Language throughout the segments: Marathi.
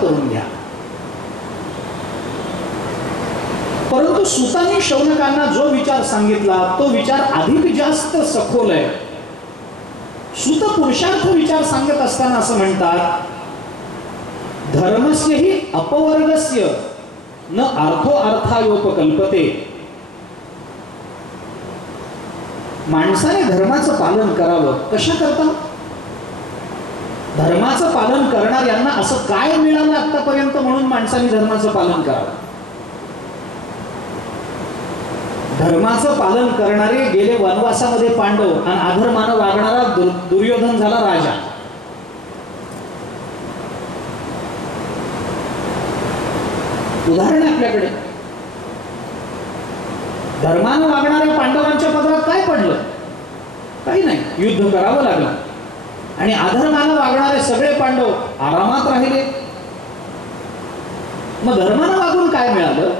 करून घ्या. परंतु सुतांनी शौनकांना जो विचार सांगितला तो विचार अधिक जास्त सखोल आहे. सुत पुरुषार्थ विचार सांगत असताना असं म्हणतात, धर्मस्य हि अपवर्गस्य न अर्थो अर्थायोपकल्पते. माणसाने धर्माचं पालन करावं. कशा करता? धर्माचं पालन करणाऱ्यांना असं काय मिळालं आतापर्यंत म्हणून माणसाने धर्माचं पालन करावं. धर्माचं पालन करणारे गेले वनवासामध्ये पांडव आणि अधर्मानं वागणारा दुर्योधन झाला राजा. उदाहरण आपल्याकडे. धर्मानं वागणाऱ्या पांडवांच्या पदरात काय पडलं? काही नाही, युद्ध करावं लागलं. आणि अधर्मानं वागणारे सगळे पांडव आरामात राहिले. मग धर्मानं वागून काय मिळालं?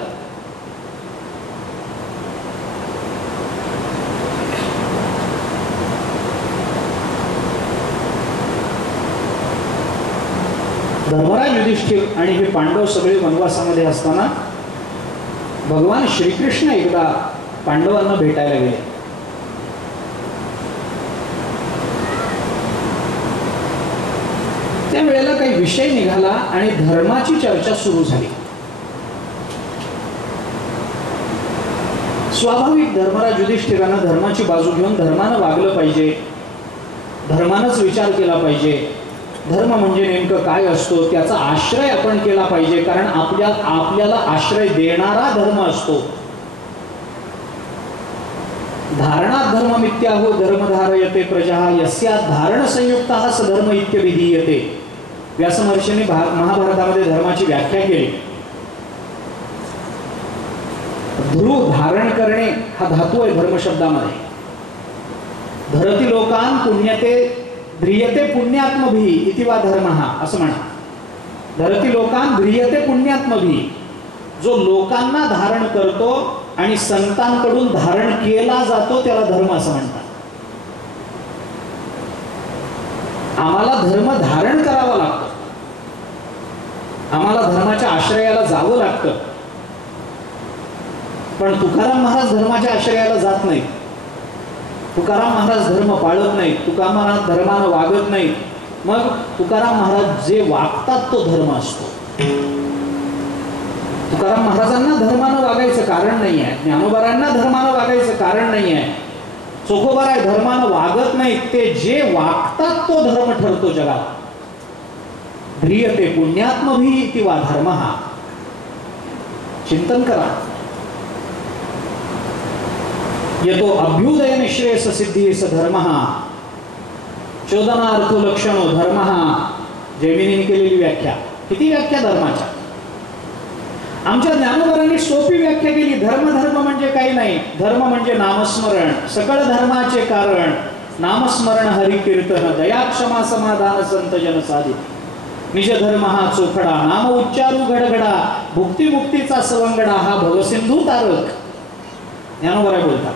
धर्मराज युधिष्ठिर आणि हे पांडव सगळे वनवासामध्ये असताना भगवान श्रीकृष्ण एकदा पांडवांना भेटायला गेले. त्यावेळेला काही विषय निघाला आणि धर्माची चर्चा सुरू झाली. स्वाभाविक धर्मराज युधिष्ठिरांना धर्माची बाजू घेऊन धर्मानं वागलं पाहिजे, धर्मानंच विचार केला पाहिजे. धर्म म्हणजे नेमकं काय असतो त्याचा आश्रय आपण केला पाहिजे, कारण आपल्याला आश्रय देणारा धर्म असतो. धारणात धर्म मिथ्याहो धर्म धारयते प्रजा यस्यात धारण संयुक्तः सधर्म इत्यभिधीयते. व्यासमहर्षींनी महाभारतामध्ये धर्माची व्याख्या केली. ध्रुव धारण करणे हा धातू आहे धर्म शब्दामध्ये. धरती लोकान पुण्यते ध्रियते पुण्यात्मभी इति वा धर्मः असं म्हणा. धरती लोकान ध्रियते पुण्यात्मभी. जो लोकांना धारण करतो आणि संतांकडून धारण केला जातो त्याला धर्म असं म्हणतात. आम्हाला धर्म धारण करावा लागतो, आम्हाला धर्माच्या आश्रयाला जावं लागतं. पण तुकाराम महाराज धर्माच्या आश्रयाला जात नाही. तुकाराम महाराज धर्म पाळत नाही, तुकाराम महाराज धर्मानं वागत नाही. मग तुकाराम महाराज जे वागतात तो धर्म असतो. तुकाराम महाराजांना धर्मानं वागायचं कारण नाही आहे, ज्ञानोबारांना धर्मानं वागायचं कारण नाही आहे. चोखोबाराय धर्मानं वागत नाही, ते जे वागतात तो धर्म ठरतो जगात. ध्रियते पुण्यात्मभी इति वा धर्मः. चिंतन करा. यतो अभ्युदय निश्रेयस सिद्धी स धर्मः चोदनार्थो लक्षणो धर्मः. जैमिनीने केलेली व्याख्या. किती व्याख्या धर्माच्या. आमच्या ज्ञानोबारांनी सोपी व्याख्या केली. धर्म म्हणजे काही नाही. धर्म म्हणजे नामस्मरण. सकळ धर्माचे कारण नामस्मरण हरि कीर्तन दया क्षमा समाधान संत जन साधी. निज धर्म हा चोखडा नाम उच्चारू घडघडा भुक्ती मुक्तीचा सवंगडा हा भवसिंधू तारक. ज्ञानोबा बोलतात.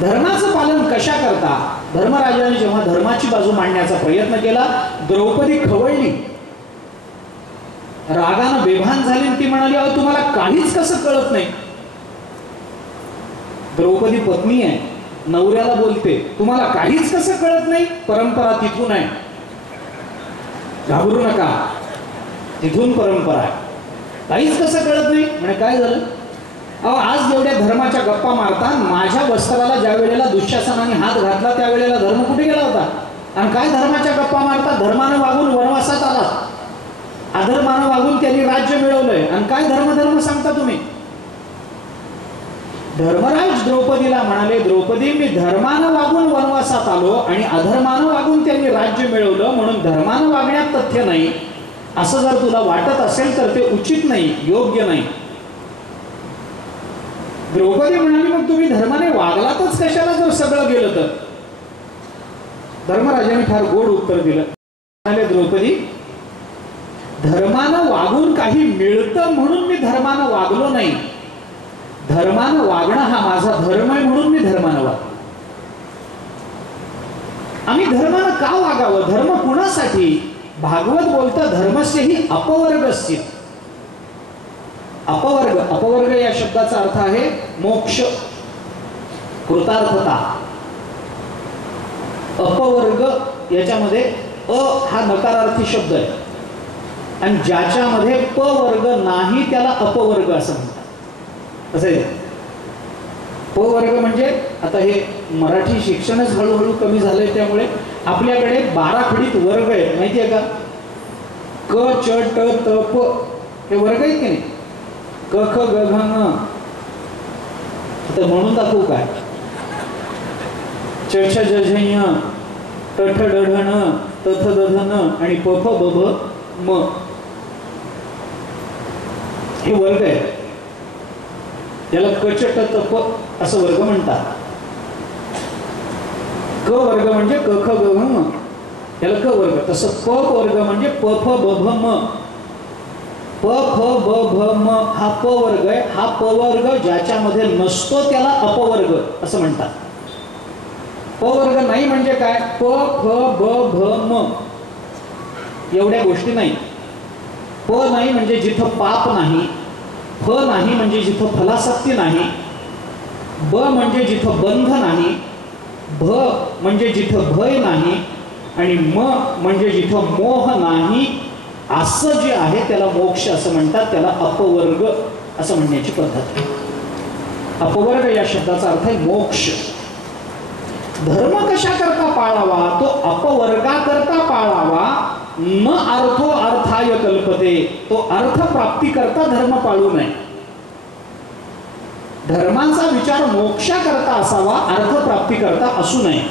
धर्माचं पालन कशा करता? धर्मराजाने जेव्हा धर्माची बाजू मांडण्याचा प्रयत्न केला, द्रौपदी खवळली, रागानं बेभान झाली. ती म्हणाली, अहो तुम्हाला काहीच कसं कळत नाही. द्रौपदी पत्नी आहे, नवऱ्याला बोलते, तुम्हाला काहीच कसं कळत नाही. परंपरा तिथून आहे, घाबरू नका, तिथून परंपरा आहे. काहीच कसं कळत नाही म्हणजे काय झालं? अहो आज जेवढ्या धर्माच्या गप्पा मारता, माझ्या वस्त्राला ज्या वेळेला दुःशासनाने हात घातला त्यावेळेला धर्म कुठे गेला होता? आणि काय धर्माच्या गप्पा मारता? धर्मानं वागून वनवासात आलात, अधर्मानं वागून त्यांनी राज्य मिळवलंय, आणि काय धर्म सांगता तुम्ही? धर्मराज द्रौपदीला म्हणाले, द्रौपदी मी धर्मानं वागून वनवासात आलो आणि अधर्मानं वागून त्यांनी राज्य मिळवलं, म्हणून धर्मानं वागण्यात तथ्य नाही. असं जर तुला वाटत असेल तर ते उचित नाही, योग्य नाही. द्रौपदी म्हणाली, मग तुम्ही धर्माने वागलातच कशाला जर सगळं गेलं तर? धर्मराजाने फार गोड उत्तर दिलं. म्हणाले, द्रौपदी धर्मानं वागून काही मिळतं म्हणून मी धर्मानं वागलो नाही. धर्मानं वागणं हा माझा धर्म आहे म्हणून मी धर्मानं वागलो. आम्ही धर्मानं का वागावं? धर्म कुणासाठी? भागवत बोलतं धर्मस्य ही अपवर्गस्य. अपवर्ग, अपवर्ग या शब्दाचा अर्थ आहे मोक्ष, कृतार्थता. अपवर्ग याच्यामध्ये अ हा नकारार्थी शब्द आहे आणि ज्याच्यामध्ये प वर्ग नाही त्याला अपवर्ग असं म्हणतात. असं आहे. प वर्ग म्हणजे आता हे मराठी शिक्षणच हळूहळू कमी झालंय त्यामुळे आपल्याकडे 12 खडीत वर्ग आहेत माहिती आहे का? क च ट त प हे वर्ग आहेत की नाही? क ख ग घ ङ. तर म्हणून दाखवू काय? च छ ज झ ञ ट ठ ड ढ ण त थ द ध न आणि प फ ब भ म हे वर्ग आहे. याला क च ट त प असं वर्ग म्हणतात. क वर्ग म्हणजे क ख ग घ म, याला क वर्ग. तसं प वर्ग म्हणजे प फ ब भ म. प फ ब भ म हा प वर्ग आहे. हा प वर्ग ज्याच्यामध्ये नसतो त्याला अपवर्ग असं म्हणतात. प वर्ग नाही म्हणजे काय? प फ ब भ म एवढ्या गोष्टी नाही. प नाही म्हणजे जिथं पाप नाही, फ नाही म्हणजे जिथं फलासक्ती नाही, ब म्हणजे जिथं बंध नाही, भ म्हणजे जिथं भय नाही आणि म म्हणजे जिथं मोह नाही. असं जे आहे त्याला मोक्ष असं म्हणतात. त्याला अपवर्ग असं म्हणण्याची पद्धत. अपवर्ग या शब्दाचा अर्थ आहे मोक्ष. धर्म कशा करता पाळावा? तो अपवर्गाकरता पाळावा. न अर्थो अर्थाय कल्पते. तो अर्थ प्राप्ती करता धर्म पाळू नये. धर्माचा विचार मोक्षा करता असावा, अर्थ प्राप्ती करता असू नये.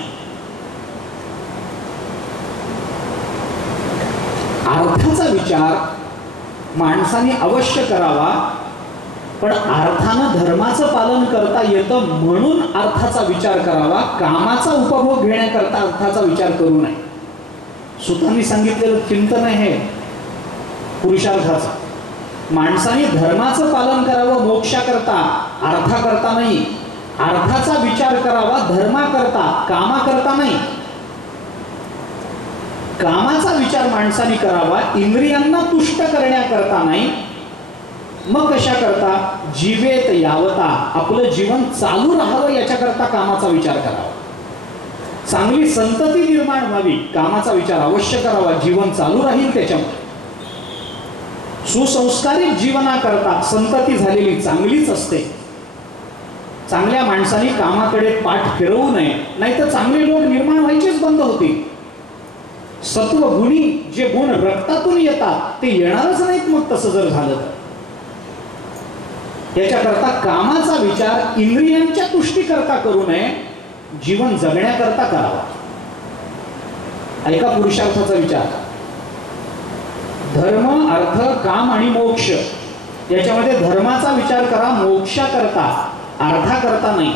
अर्थाचा विचार माणसाने अवश्य करावा, पण अर्थानं धर्माचं पालन करता येतं म्हणून अर्थाचा विचार करावा. कामाचा उपभोग घेण्याकरता अर्थाचा विचार करू नये. सुतांनी सांगितलेलं चिंतन आहे पुरुषार्थाचा. माणसाने धर्माचं पालन करावं मोक्षाकरता, अर्थाकरता नाही. अर्थाचा विचार करावा धर्माकरता, कामाकरता नाही. कामाचा विचार माणसाने करावा इंद्रियांना तुष्ट करण्याकरता नाही. मग कशा करता? जीवेत यावता, आपलं जीवन चालू राहावं याच्याकरता कामाचा विचार करावा. चांगली संतती निर्माण व्हावी, कामाचा विचार अवश्य करावा. जीवन चालू राहील त्याच्यामध्ये. सुसंस्कारित जीवनाकरता संतती झालेली चांगलीच असते. चांगल्या माणसाने कामाकडे पाठ फिरवू नये, नाहीतर चांगले लोक निर्माण व्हायचेच बंद होतील. सत्वगुणी जे गुण रक्तातून येतात ते येणारच नाहीत मग तसं जर झालं तर. याच्याकरता कामाचा विचार इंद्रियांच्या तुष्टीकरता करू नये, जीवन जगण्याकरता करावा. ऐका पुरुषार्थाचा विचार. धर्म, अर्थ, काम आणि मोक्ष याच्यामध्ये धर्माचा विचार करा मोक्षाकरता, अर्थाकरता नाही.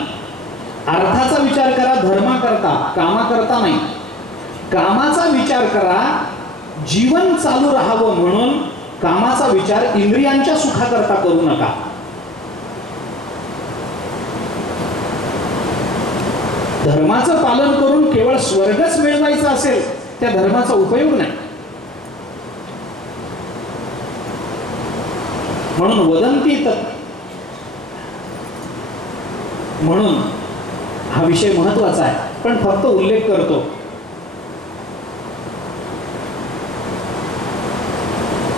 अर्थाचा विचार करा धर्माकरता, कामाकरता नाही. कामाचा विचार करा जीवन चालू राहावं म्हणून. कामाचा विचार इंद्रियांच्या सुखाकरता करू नका. धर्माचं पालन करून केवळ स्वर्गच मिळवायचा असेल त्या धर्माचा उपयोग नाही. म्हणून वदंती म्हणून हा विषय महत्वाचा आहे, पण फक्त उल्लेख करतो.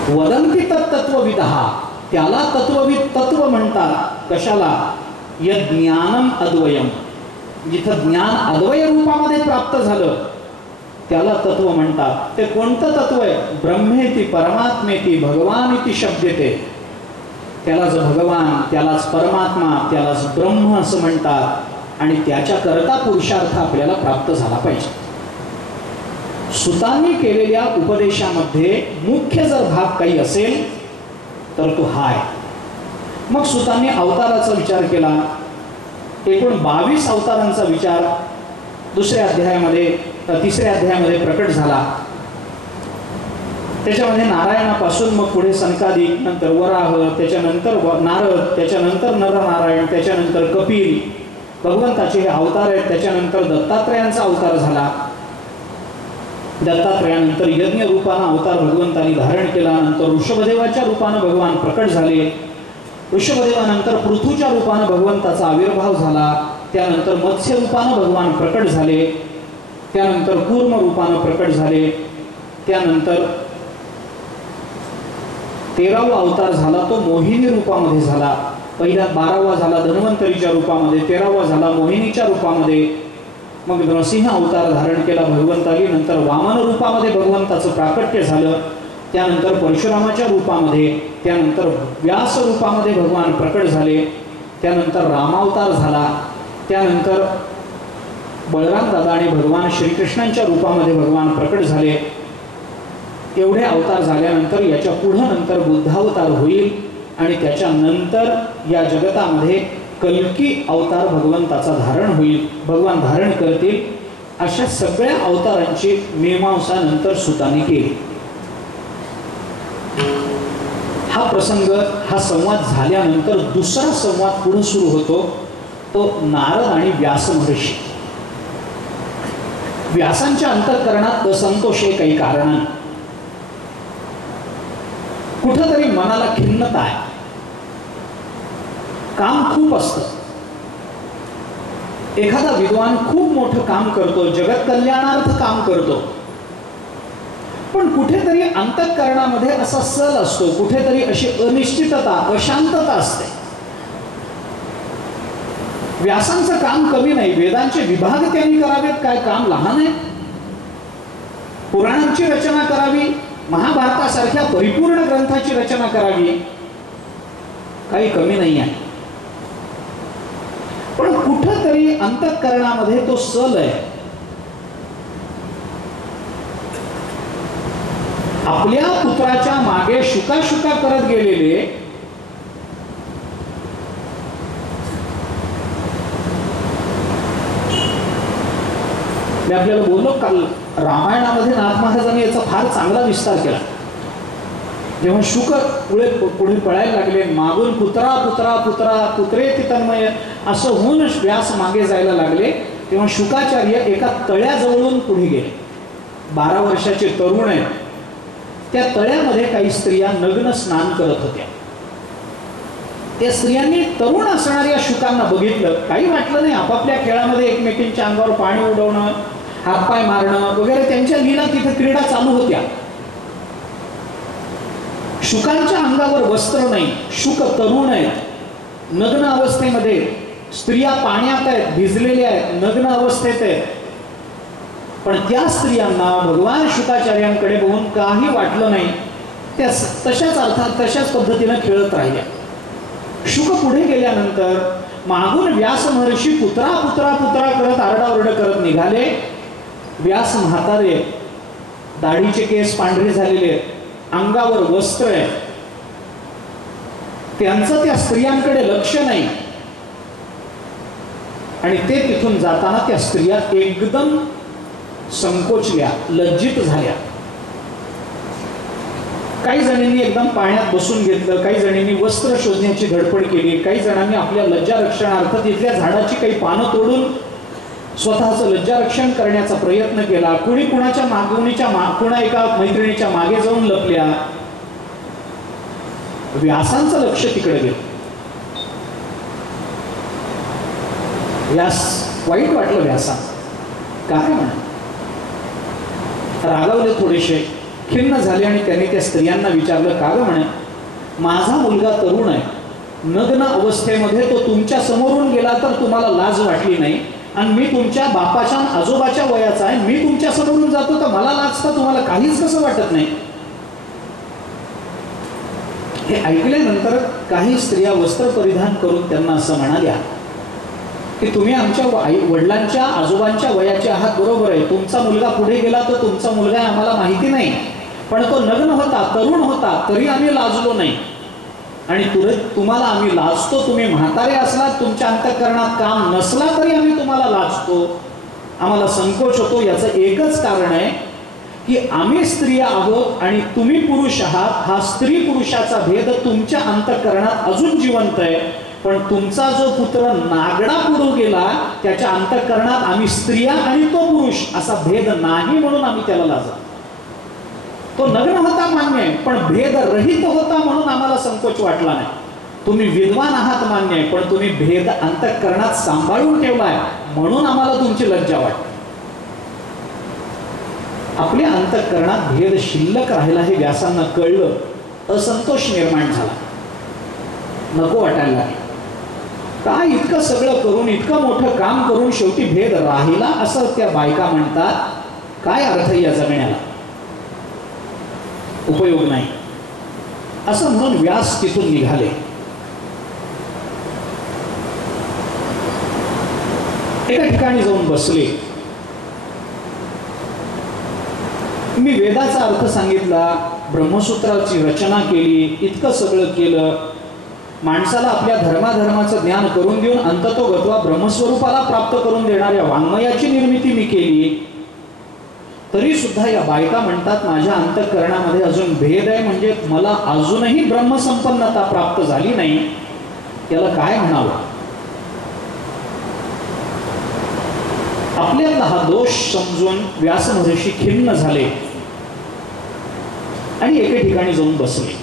वदंती तत्त्वविदः, त्याला तत्वविद तत्व म्हणतात. कशाला? यज्ञानम अद्वयम, जिथं ज्ञान अद्वय रूपामध्ये प्राप्त झालं त्याला तत्व म्हणतात. ते कोणतं तत्व आहे? ब्रह्मेति परमात्मेति भगवानिति शब्देते. त्यालाच भगवान, त्यालाच परमात्मा, त्यालाच ब्रह्म असं म्हणतात. आणि त्याच्याकरता पुरुषार्थ आपल्याला प्राप्त झाला पाहिजे. सुतांनी केलेल्या उपदेशामध्ये मुख्य जर भाग काही असेल तर तो हा आहे. मग सुतांनी अवताराचा विचार केला. एकूण 22 अवतारांचा विचार तिसऱ्या अध्यायामध्ये प्रकट झाला. त्याच्यामध्ये नारायणापासून मग पुढे सनकादिक, नंतर वराह, त्याच्यानंतर नारद, त्याच्यानंतर नरनारायण, त्याच्यानंतर कपिल, भगवंताचे हे अवतार आहेत. त्याच्यानंतर दत्तात्रयांचा अवतार झाला. दत्तात्रयानंतर यज्ञ रूपानं अवतार भगवंतांनी धारण केला. नंतर ऋषभदेवाच्या रूपानं भगवान प्रकट झाले. ऋषभदेवानंतर पृथूच्या रूपानं भगवंताचा आविर्भाव झाला. त्यानंतर मत्स्य रूपानं भगवान प्रकट झाले. त्यानंतर कूर्म रूपानं प्रकट झाले. त्यानंतर 13वा अवतार झाला तो मोहिनी रूपामध्ये झाला. पहिला 12वा झाला धन्वंतरीच्या रूपामध्ये, 13वा झाला मोहिनीच्या रूपामध्ये. मग नरसिंह अवतार धारण केला भगवंतानी. नंतर वामन रूपामध्ये भगवंताचं प्राकट्य झालं. त्यानंतर परशुरामाच्या रूपामध्ये, त्यानंतर व्यास रूपामध्ये भगवान प्रकट झाले. त्यानंतर रामावतार झाला. त्यानंतर बळराम दादा आणि भगवान श्रीकृष्णांच्या रूपामध्ये भगवान प्रकट झाले. एवढे अवतार झाल्यानंतर याच्या पुढं नंतर बुद्धावतार होईल आणि त्याच्यानंतर या जगतामध्ये कल्की अवतार भगवंताचा धारण होईल, भगवान धारण करतील. अशा सगळ्या अवतारांची मीमांसा नंतर सुताने केली. हा प्रसंग, हा संवाद झाल्यानंतर दुसरा संवाद पुढे सुरू होतो, तो नारद आणि व्यास महर्षी. व्यासांच्या अंतःकरणात असंतोष आहे काही कारणाने. कुठंतरी मनाला खिन्नता आहे. काम खूप असतं. एखादा विद्वान खूप मोठं काम करतो, जगत कल्याणार्थ काम करतो, पण कुठेतरी अंतःकरणामध्ये असा सल असतो, कुठेतरी अशी अनिश्चितता, अशांतता असते. व्यासांचं काम कमी नाही. वेदांचे विभाग त्यांनी करावेत, काय काम लहान आहे? पुराणांची रचना करावी, महाभारतासारख्या परिपूर्ण ग्रंथाची रचना करावी, काही कमी नाही आहे. पण कुठंतरी अंतःकरणामध्ये तो सल आहे. आपल्या पुत्राच्या मागे शुका करत गेलेले मी आपल्याला बोललो काल, रामायणामध्ये नाथ महाराजांनी याचा फार चांगला विस्तार केला. जेव्हा शुक पुढे पळायला लागले, मागून पुत्रा पुत्रा पुत्रा पुत्रे तन्मय असं होऊन व्यास मागे जायला लागले, तेव्हा शुकाचार्य एका तळ्याजवळून पुढे गेले. 12 वर्षाचे तरुण आहे. त्या तळ्यामध्ये काही स्त्रिया नग्न स्नान करत होत्या. त्या स्त्रियांनी तरुण असणाऱ्या शुकांना बघितलं, काही वाटलं नाही. आपापल्या खेळामध्ये एकमेकींच्या अंगावर पाणी उडवणं, हातपाय मारणं वगैरे त्यांच्या लीला तिथे क्रीडा चालू होत्या. शुकांच्या अंगावर वस्त्र नाही, शुक तरुण आहेत, नग्न अवस्थेमध्ये. स्त्रिया पाण्यात आहेत, भिजलेल्या आहेत, नग्न अवस्थेत आहेत. पण त्या स्त्रियांना भगवान शुकाचार्यांकडे बघून काही वाटलं नाही. त्या तशाच अर्थात तशाच पद्धतीनं खेळत राहिल्या. शुक पुढे गेल्यानंतर मागून व्यास महर्षी पुत्रा पुत्रा पुत्रा करत आरडाओरड करत निघाले. व्यास म्हातारे, दाढीचे केस पांढरे झालेले, अंगावर वस्त्र आहे. त्यांचं त्या स्त्रियांकडे लक्ष नाही आणि ते तिथून जाताना त्या स्त्रिया एकदम संकोचल्या, लज्जित झाल्या. काही जणांनी एकदम पाण्यात बसून घेतलं, काही जणांनी वस्त्र शोधण्याची धडपड केली, काही जणांनी आपल्या लज्जा रक्षणार्थ तिथल्या झाडाची काही पानं तोडून स्वतःचं लज्जा रक्षण करण्याचा प्रयत्न केला. कुणी कुणाच्या कुणा एका मैत्रिणीच्या मागे जाऊन लपल्या. व्यासांचं लक्ष तिकडे गेलं. व्यास वाईट वाटलं. व्यासा काय म्हणा, रागावले, थोडेसे खिन्न झाले आणि त्यांनी त्या स्त्रियांना विचारलं, का ग म्हणे, माझा मुलगा तरुण आहे, नग्न अवस्थेमध्ये तो तुमच्या समोरून गेला तर तुम्हाला लाज वाटली नाही, आणि मी तुमच्या बापाच्या आजोबाच्या वयाचा आहे, मी तुमच्या समोरून जातो तर मला लाजता तुम्हाला काहीच कसं वाटत नाही? हे ऐकल्यानंतर काही स्त्रिया वस्त्र परिधान करून त्यांना असं म्हणाल्या की तुम्ही आमच्या वडिलांच्या आजोबांच्या वयाचे आहात, बरोबर आहे, तुमचा मुलगा पुढे गेला तर तुमचा मुलगा आम्हाला माहिती नाही, पण तो नग्न होता, तरुण होता, तरी आम्ही लाजलो नाही, आणि तुम्हाला आम्ही लाजतो. तुम्ही म्हातारे असलात, तुमच्या अंतःकरणात काम नसला तरी आम्ही तुम्हाला लाजतो, आम्हाला संकोच होतो. याचं एकच कारण आहे की आम्ही स्त्रिया आहोत आणि तुम्ही पुरुष आहात. हा स्त्री पुरुषाचा भेद तुमच्या अंतःकरणात अजून जिवंत आहे. पण तुमचा जो पुत्र नागडा पुढे गेला त्याच्या अंतःकरणात आम्ही स्त्रिया आणि तो पुरुष असा भेद नाही म्हणून आम्ही त्याला लाजतो. तो नग्न होता मान्य आहे, पण भेद रहित होता म्हणून आम्हाला संकोच वाटला नाही. तुम्ही विद्वान आहात मान्य आहे, पण तुम्ही भेद अंतःकरणात सांभाळून ठेवलाय म्हणून आम्हाला तुमची लज्जा वाटते. आपल्या अंतःकरणात भेद शिल्लक राहिला हे व्यासांना कळलं. असंतोष निर्माण झाला, नको वाटायला लागले. काय इतकं सगळं करून, इतकं मोठं काम करून शेवटी भेद राहिला असं त्या बायका म्हणतात. काय अर्थ या जगण्याला, उपयोग नाही असं म्हणून व्यास तिथून निघाले. एका ठिकाणी जाऊन बसले. मी वेदाचा अर्थ सांगितला, ब्रह्मसूत्राची रचना केली, इतकं सगळं केलं. माणसाला आपल्या धर्माधर्माचं ज्ञान करून देऊन अंततोगत्वा ब्रह्मस्वरूपाला प्राप्त करून देणाऱ्या वाङ्मयाची निर्मिती मी केली. तरी सुद्धा या बायका म्हणतात माझ्या अंतःकरणामध्ये अजून भेद आहे, म्हणजे मला अजूनही ब्रह्मसंपन्नता प्राप्त झाली नाही. याला काय म्हणावं? आपल्याला हा दोष समजून व्यास महर्षी खिन्न झाले आणि एके ठिकाणी जाऊन बसले.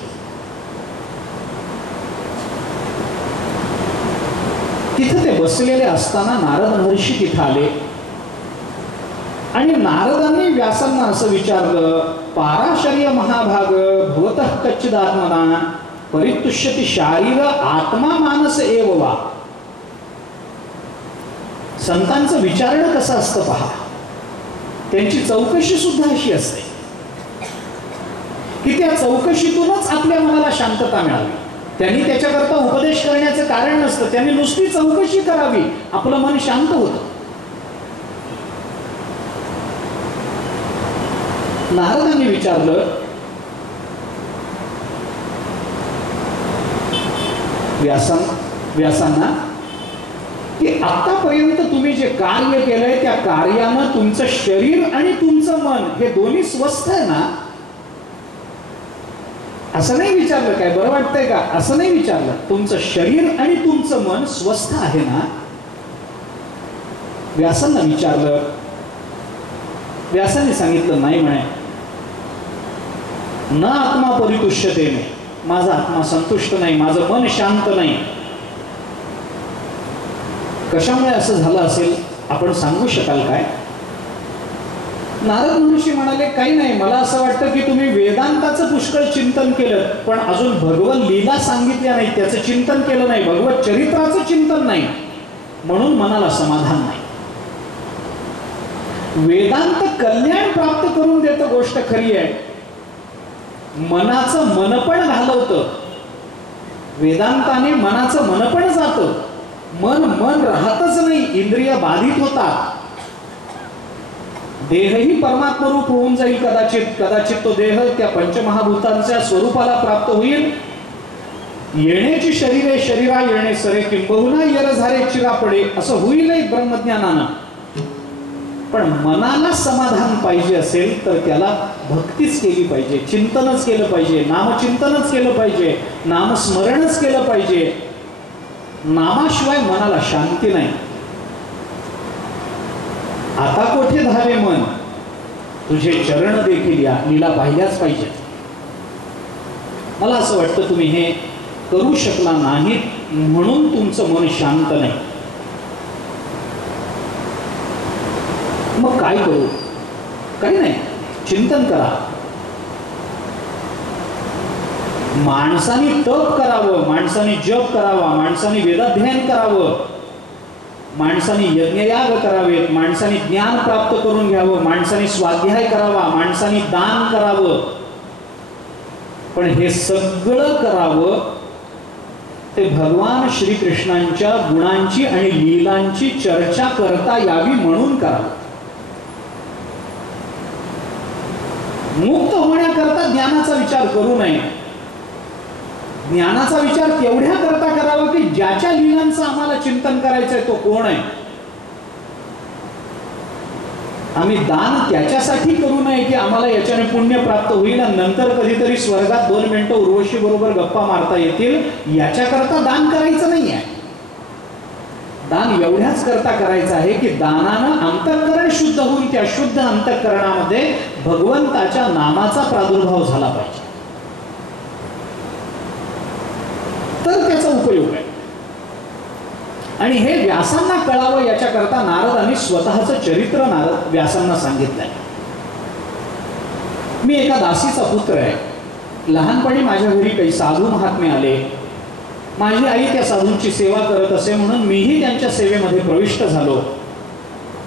तिथे ते बसलेले असताना नारद महर्षी तिथे आले आणि नारदांनी व्यासांना असं विचारलं, पाराशर्य महाभाग भवतः कच्चिदात्मना परितुष्यति शारीर आत्मा मानस एव वा. संतांचं विचारणं कसं असतं पहा, त्यांची चौकशी सुद्धा अशी असते की त्या चौकशीतूनच आपल्या मनाला शांतता मिळावी. त्यांनी त्याच्याकरता उपदेश करण्याचं कारण नसतं, त्यांनी नुसती चौकशी करावी, आपलं मन शांत होतं. नारदांनी विचारलं, व्यासांना की आतापर्यंत तुम्ही जे कार्य केलंय त्या कार्यानं तुमचं शरीर आणि तुमचं मन हे दोन्ही स्वस्थ आहे ना? असं नाही विचारलं, काय बरं वाटतंय का असं नाही विचारलं, तुमचं शरीर आणि तुमचं मन स्वस्थ आहे ना? व्यासांना विचारलं. व्यासांनी सांगितलं नाही म्हणे, न आत्मा परितुष्यते नाही, माझा आत्मा संतुष्ट नाही, माझं मन शांत नाही. कशामुळे असं झालं असेल आपण सांगू शकाल काय? नारद महर्षी म्हणाले, काही नाही, मला असं वाटतं की तुम्ही वेदांताचं पुष्कळ चिंतन केलं, पण अजून भगवत लीला सांगितल्या नाही, त्याचं चिंतन केलं नाही, भगवत चरित्राचं चिंतन नाही, म्हणून मनाला समाधान नाही. वेदांत कल्याण प्राप्त करून देतं, गोष्ट खरी आहे, मनाचं मनपण घालवतं. वेदांताने मनाचं मनपण जातं, मन राहतच नाही, इंद्रिय बाधित होतात. देहही परमात्मा रूप होऊन जाईल कदाचित तो देह त्या पंचमहाभूतांच्या स्वरूपाला प्राप्त होईल. येण्याची शरीरे शरीरा येणे सरे किंबहुना येर झारे चिरा पडे असं होईलही ब्रह्मज्ञानानं. पण मनाला समाधान पाहिजे असेल तर त्याला भक्तीच केली पाहिजे, चिंतनच केलं पाहिजे, नामचिंतनच केलं पाहिजे, नामस्मरणच केलं पाहिजे. नामाशिवाय मनाला शांती नाही. आता कोठे धावे मन, तुझे चरण देखील या लीला पाहिल्याच पाहिजे. मला असं वाटतं तुम्ही हे करू शकला नाहीत म्हणून तुमचं मन शांत नाही. मग काय करू? काही नाही, चिंतन करा. माणसाने तप करावं, माणसाने जप करावा, माणसाने वेदाध्ययन करावं, माणसाने यज्ञयाग करावेत, माणसाने ज्ञान प्राप्त करून घ्यावं, माणसाने स्वाध्याय करावा, माणसाने दान करावं. पण हे सगळं करावं ते भगवान श्रीकृष्णांच्या गुणांची आणि लीलांची चर्चा करता यावी म्हणून करावं. मुक्त होण्याकरता ज्ञानाचा विचार करू नये. ज्ञानाचा विचार तेवढ्या करता करावा की ज्याच्या लीलांचं आम्हाला चिंतन करायचंय तो कोण आहे. आम्ही दान त्याच्यासाठी करू नये की आम्हाला याच्याने पुण्य प्राप्त होईल आणि नंतर कधीतरी स्वर्गात 2 मिनिटं उर्वशी बरोबर गप्पा मारता येतील याच्याकरता दान करायचं नाही आहे. दान एवढ्याच करता करायचं आहे की दानानं अंतःकरण शुद्ध होऊन त्या शुद्ध अंतःकरणामध्ये भगवंताच्या नामाचा प्रादुर्भाव झाला पाहिजे, तर त्याचा उपयोग आहे. आणि हे व्यासांना कळावं याच्याकरता नारदांनी स्वतःचं चरित्र व्यासांना सांगितलंय. मी एका दासीचा पुत्र आहे. लहानपणी माझ्या घरी काही साधू महात्मे आले. माझी आई त्या साधूंची सेवा करत असे म्हणून मीही त्यांच्या सेवेमध्ये प्रविष्ट झालो.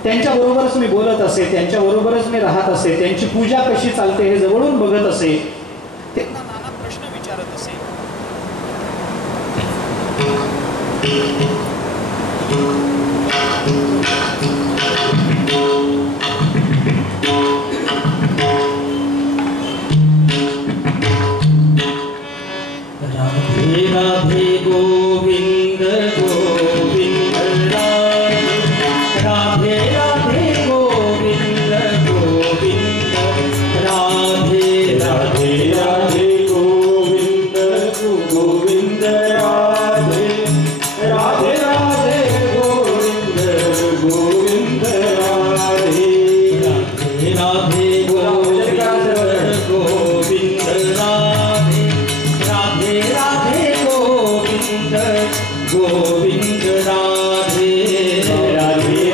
त्यांच्याबरोबरच मी बोलत असे, त्यांच्याबरोबरच मी राहत असे, त्यांची पूजा कशी चालते हे जवळून बघत असे, त्यांना नाना प्रश्न विचारत असे. राधे राधे गोविंद गोविंद राधे राधे गोविंद गोविंद राधे राधे राधे गोविंद गोविंद राधे राधे राधे गोविंद गोविंद राधे राधे राधे गोविंद गोविंद राधे राधे राधे गोविंद गोविंद राधे राधे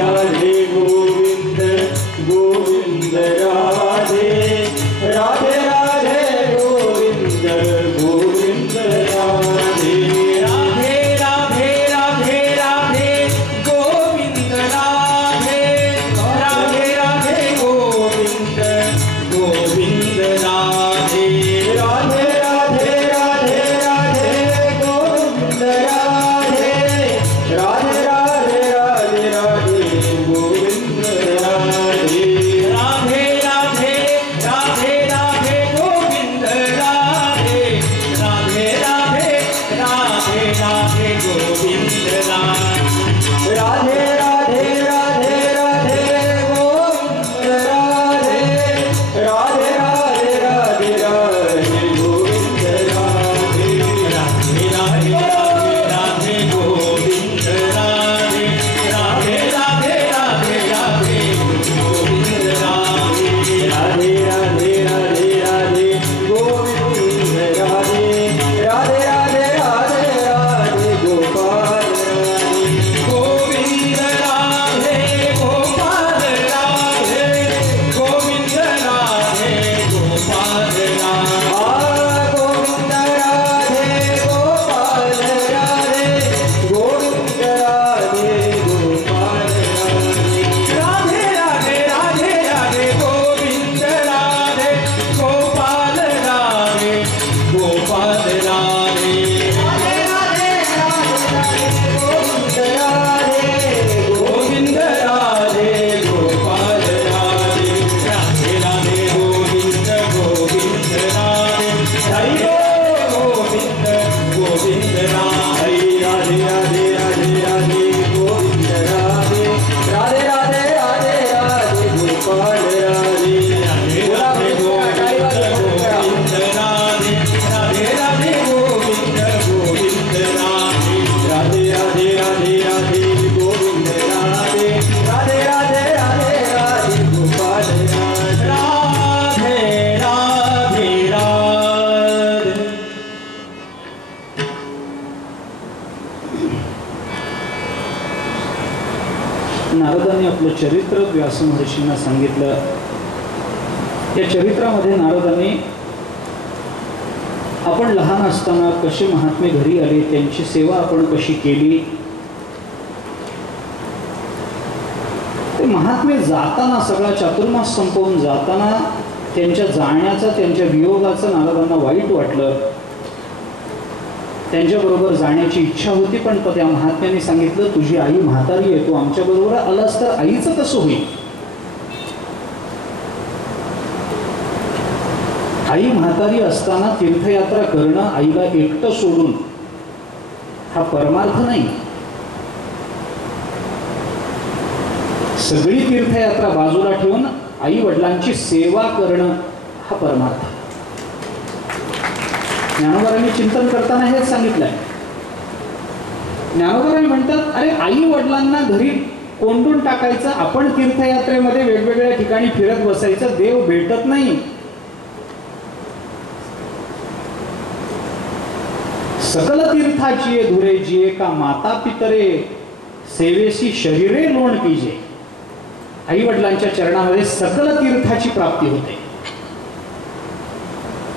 राधे गोविंद गोविंद राधे राधे राधे गोविंद गोविंद राधे राधे राधे राधे राधे गोविंद राधे राधे राधे गोविंद गोविंद राधे राधे राधे राधे राधे गोविंद राधे राधे राधे राधे राधे गोविंद राधे राधे राधे राधे राधे गोविंद राधे राधे राधे राधे राधे गोविंद राधे राधे राधे राधे राधे गोविंद राधे राधे राधे राधे राधे गोविंद राधे राधे राधे राधे गोविंद राधे राधे राधे राधे राधे गोविंद राधे राधे राधे राधे राधे गोविंद राधे राधे राधे राधे राधे गोपाल राधे गोविंद राधे गोपाल राधे गोविंद राधे गोपाल राधे गोविंद राधे गोपाल राधे गोविंद राधे गोपाल राधे राधे राधे राधे गोविंद राधे गोपाल राधे गोपाल राधे राधे राधे राधे गोविंद राधे गोपाल राधे राधे राधे गोविंद गोविंद राधे हरि गोविंद गोविंद राधे राधे राधे राधे राधे गोविंद राधे राधे राधे राधे राधे गोपाल राधे राधे राधे गोविंद राधे राधे राधे गोविंद गोविंद राधे राधे राधे राधे राधे गोविंद राधे राधे राधे राधे राधे गोपाल राधे राधे राधे नारदांनी आपलं चरित्र व्यास महर्षींना सांगितलं. या चरित्रामध्ये नारदांनी आपण लहान असताना कसे महात्मे घरी आले, त्यांची सेवा आपण कशी केली, ते महात्मे जाताना सगळा चातुर्मास संपवून जाताना त्यांच्या जाण्याचं, त्यांच्या वियोगाचं नारदांना वाईट वाटलं. त्यांच्याबरोबर जाण्याची इच्छा होती, पण त्या महात्म्याने सांगितलं तुझी आई म्हातारी आहे, तू आमच्याबरोबर आलास तर आईचं कसं होईल. आई म्हातारी असताना तीर्थयात्रा करणं, आईला एकटं सोडून, हा परमार्थ नाही. सगळी तीर्थयात्रा बाजूला ठेवून आई वडिलांची सेवा करणं हा परमार्थ. ज्ञानोबारांनी चिंतन करताना हेच सांगितलंय. ज्ञानोबारांनी म्हणतात, अरे आई वडिलांना घरी कोंडून टाकायचं, आपण तीर्थयात्रेमध्ये वेगवेगळ्या ठिकाणी फिरत बसायचं, देव भेटत नाही. सकल तीर्थाची धुरे जिये का माता पितरे सेवेशी शरीरे लोण कीजे. आई वडिलांच्या चरणामध्ये सकल तीर्थाची प्राप्ती होते.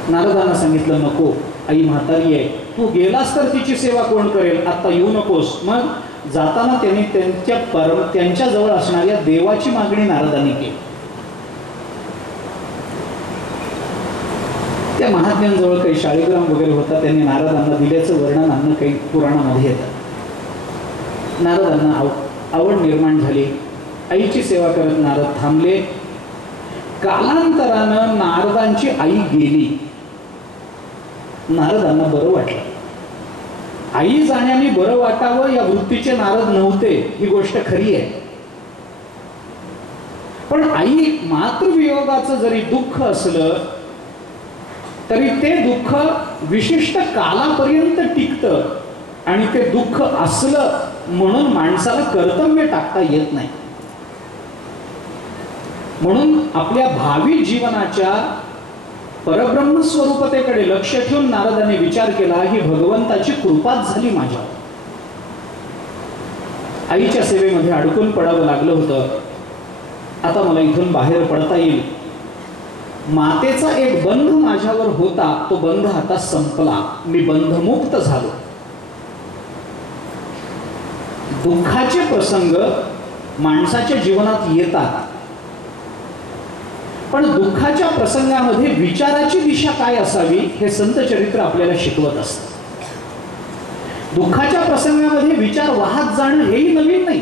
नारदांना सांगितलं, नको, आई म्हातारी आहे, तू गेलास तर तिची सेवा कोण करेल, आता येऊ नकोस. मग जाताना त्यांनी त्यांच्या जवळ असणाऱ्या देवाची मागणी नारदांनी केली. त्या महात्म्यांजवळ काही शाळीग्राम वगैरे होता, त्यांनी नारदांना दिल्याचं वर्णन अन्न काही पुराणामध्ये येतं. नारदांना आवड निर्माण झाली. आईची सेवा करत नारद थांबले. कालांतरानं नारदांची आई गेली. नारदांना बरं वाटलं. आई जाण्याने बरं वाटावं या वृत्तीचे नारद नव्हते, ही गोष्ट खरी आहे. पण आई मातृवियोगाचं जरी दुःख असलं तरी ते दुःख विशिष्ट कालापर्यंत टिकतं आणि ते दुःख असलं म्हणून माणसाला कर्तव्य टाकता येत नाही. म्हणून आपल्या भावी जीवनाच्या परब्रह्म स्वरूपतेकडे लक्ष ठेवून नारदांनी विचार केला, ही भगवंताची कृपाच झाली माझ्यावर. आईच्या सेवेमध्ये अडकून पडावं लागलं होतं, आता मला इथून बाहेर पडता येईल. मातेचा एक बंध माझ्यावर होता, तो बंध आता संपला, मी बंधमुक्त झालो. दुःखाचे प्रसंग माणसाच्या जीवनात येतात, पण दुःखाच्या प्रसंगामध्ये विचाराची दिशा काय असावी हे संत चरित्र आपल्याला शिकवत असतं. दुःखाच्या प्रसंगामध्ये विचार वाहत जाणं हेही नवीन नाही,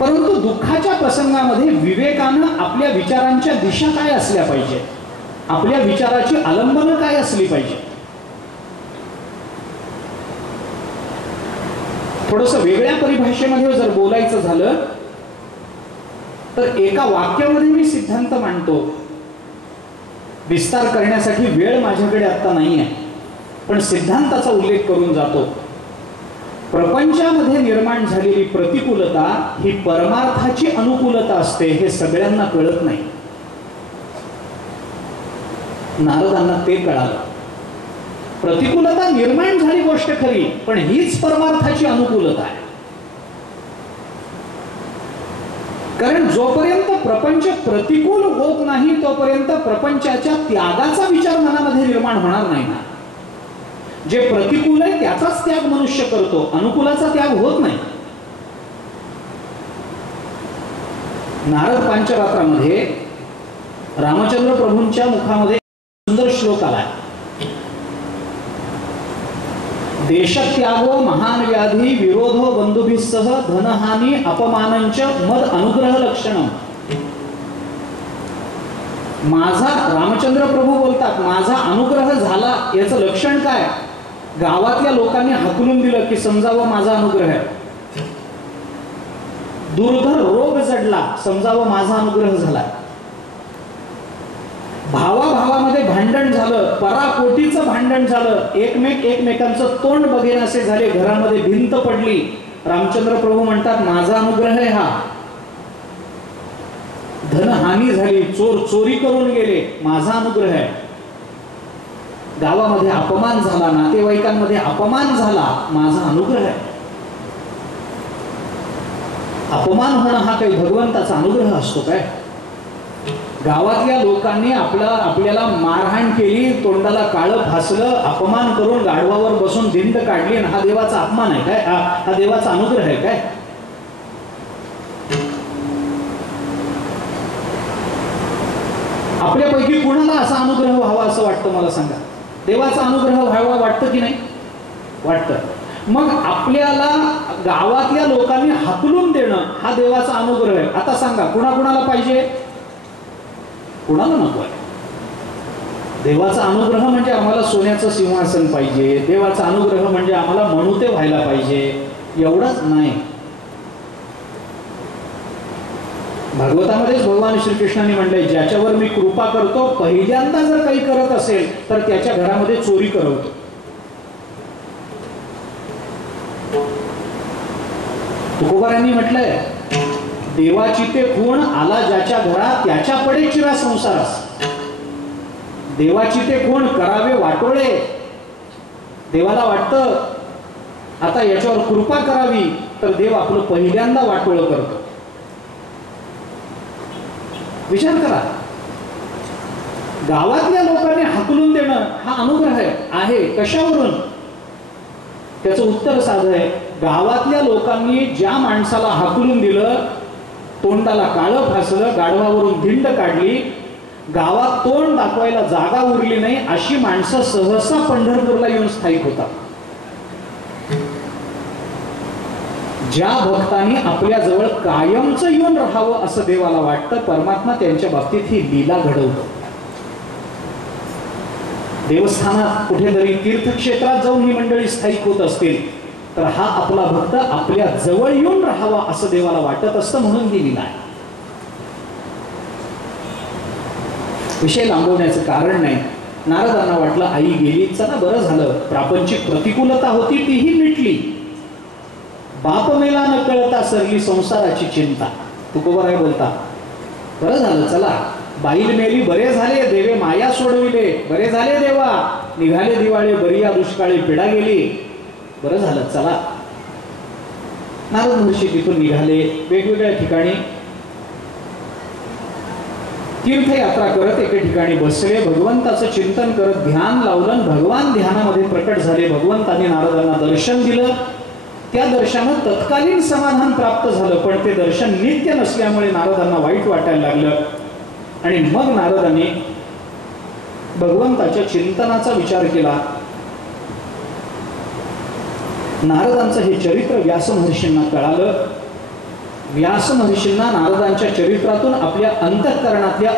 परंतु दुःखाच्या प्रसंगामध्ये विवेकानं आपल्या विचारांच्या दिशा काय असल्या पाहिजे, आपल्या विचाराची आलंबनं काय असली पाहिजे. थोडंसं वेगळ्या परिभाषेमध्ये जर बोलायचं झालं तर एका वाक्यामध्ये मी सिद्धांत मांडतो. विस्तार करण्यासाठी वेळ माझ्याकडे आता नाही आहे, पण सिद्धांताचा उल्लेख करून जातो. प्रपंचामध्ये निर्माण झालेली प्रतिकूलता ही परमार्थाची अनुकूलता असते, हे सगळ्यांना कळत नाही. नारदांना ते कळालं. प्रतिकूलता निर्माण झाली गोष्ट खरी, पण हीच परमार्थाची अनुकूलता आहे. कारण जोपर्यंत प्रपंच प्रतिकूल होत नाही तोपर्यंत प्रपंचाच्या त्यागाचा विचार मनामध्ये निर्माण होणार नाही ना. जे प्रतिकूल आहे त्याचाच त्याग मनुष्य करतो, अनुकूलाचा त्याग होत नाही. नारद पांचरात्रामध्ये रामचंद्र प्रभूंच्या मुखामध्ये सुंदर श्लोक आलाय. देशत्यागो महान व्याधी विरोधो बंधुभिस्सह धनहानी अपमानंच मद अनुग्रह लक्षणम. माझा, रामचंद्र प्रभू बोलतात, माझा अनुग्रह झाला याचं लक्षण काय? गावातल्या लोकांनी हाकलून दिलं की समजावं माझा अनुग्रह आहे. दुर्धर रोग जडला, समजावं माझा अनुग्रह झाला. भावाभावामध्ये भांडण झालं, पराकोटीचं भांडण झालं, एकमेकांचं तोंड बघेन असे झाले, घरामध्ये भिंत पडली, रामचंद्र प्रभू म्हणतात माझा अनुग्रह आहे हा. धनहानी झाली, चोर चोरी करून गेले, माझा अनुग्रह आहे. गावामध्ये अपमान झाला, नातेवाईकांमध्ये अपमान झाला, माझा अनुग्रह आहे. अपमान होणं हा काही भगवंताचा अनुग्रह असतो काय? गावातल्या लोकांनी आपल्याला मारहाण केली, तोंडाला काळं फासलं, अपमान करून गाढवावर बसून धिंड काढली, आणि हा देवाचा अपमान आहे काय? हा देवाचा अनुग्रह आहे काय? आपल्यापैकी कुणाला असा अनुग्रह व्हावा असं वाटतं मला सांगा? देवाचा अनुग्रह व्हावा वाटतं की नाही? वाटतं. मग आपल्याला गावातल्या लोकांनी हाकलून देणं हा देवाचा अनुग्रह आहे. आता सांगा कुणाला पाहिजे? कुणाला नको आहे? देवाचा अनुग्रह म्हणजे आम्हाला सोन्याचं सिंहासन पाहिजे, देवाचा अनुग्रह म्हणजे आम्हाला मनुते व्हायला पाहिजे, एवढंच नाही. भागवतामध्येच भगवान श्रीकृष्णाने म्हणलंय, ज्याच्यावर मी कृपा करतो पहिल्यांदा जर काही करत असेल तर त्याच्या घरामध्ये चोरी करवतो. तुकोबारांनी म्हटलंय, देवाची ते खूण आला ज्याच्या घरात त्याच्या पडे चिरा संसारास. देवाची ते खूण करावे वाटोळे. देवाला वाटतं आता याच्यावर कृपा करावी, तर देव आपलं पहिल्यांदा वाटोळ करतो. विचार करा, गावातल्या लोकांनी हाकलून देणं हा अनुग्रह आहे. कशावरून? त्याचं उत्तर साधं आहे. गावातल्या लोकांनी ज्या माणसाला हाकलून दिलं, तोंडाला काळं फासलं, गाढवावरून धिंड काढली, गावात तोंड दाखवायला जागा उरली नाही, अशी माणसं सहसा पंढरपूरला येऊन स्थायिक होतात. ज्या भक्तांनी आपल्या जवळ कायमचं येऊन राहावं असं देवाला वाटतं, परमात्मा त्यांच्या बाबतीत ही लीला घडवतो. देवस्थानात कुठेतरी तीर्थक्षेत्रात जाऊन ही मंडळी स्थायिक होत असतील, तर हा आपला भक्त आपल्या जवळ येऊन राहावा असं देवाला वाटत असतं, म्हणून ही लीला आहे. विषय लांबवण्याचं कारण नाही. नारदांना वाटलं आई गेली, चला बरं झालं, प्रापंचिक प्रतिकूलता होती तीही मिटली, बाप मेला न कळता सरली संसाराची चिंता. तुकोबाराय बोलता, बरं झालं, चला बाईल मेली, बरे झाले देवे माया सोडविले, बरे झाले देवा निघाले दिवाळे, बरी या दुष्काळी पिढा गेली, बरं झालं, चला. नारद महर्षी तिथून निघाले, वेगवेगळ्या ठिकाणी तीर्थयात्रा करत एके ठिकाणी बसले, भगवंताचं चिंतन करत ध्यान लावलं. भगवान ध्यानामध्ये प्रकट झाले. भगवंतांनी नारदांना दर्शन दिलं. त्या दर्शनात तत्कालीन समाधान प्राप्त झालं, पण ते दर्शन नित्य नसल्यामुळे नारदांना वाईट वाटायला लागलं. आणि मग नारदांनी भगवंताच्या चिंतनाचा विचार केला. नारदांचं हे चरित्र व्यास महर्षींना कळालं. व्यास महर्षींना नारदांच्या चरित्रातून आपल्या अंतःकरणातल्या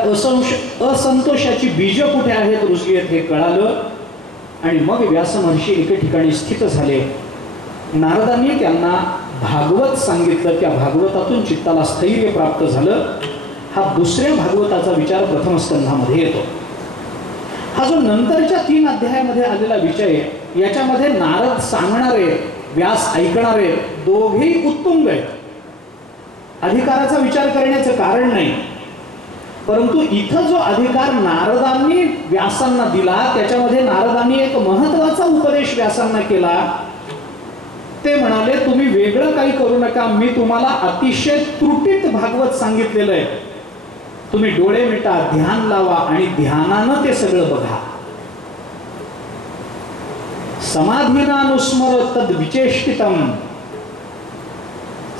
असंतोषाची बीज कुठे आहेत, रुजली आहेत, हे कळालं. आणि मग व्यास महर्षी एके ठिकाणी स्थित झाले. नारदांनी त्यांना भागवत सांगितलं. त्या भागवतातून चित्ताला स्थैर्य प्राप्त झालं. हा दुसऱ्या भागवताचा विचार प्रथम स्कंधामध्ये येतो. हा जो नंतरच्या 3 अध्यायामध्ये आलेला विषय, याच्यामध्ये नारद सांगणारे, व्यास ऐकणारे, दोघेही उत्तुंग आहेत. अधिकाराचा विचार करण्याचं कारण नाही, परंतु इथं जो अधिकार नारदांनी व्यासांना दिला, त्याच्यामध्ये नारदांनी एक महत्वाचा उपदेश व्यासांना केला. ते म्हणाले, तुम्ही वेगळं काही करू नका, मी तुम्हाला अतिशय त्रुटीत भागवत सांगितलेलं आहे. तुम्ही डोळे मिटा, ध्यान लावा आणि ध्यानानं ते सगळं बघा. समाधीनानुस्मर तद विचेष्टितम.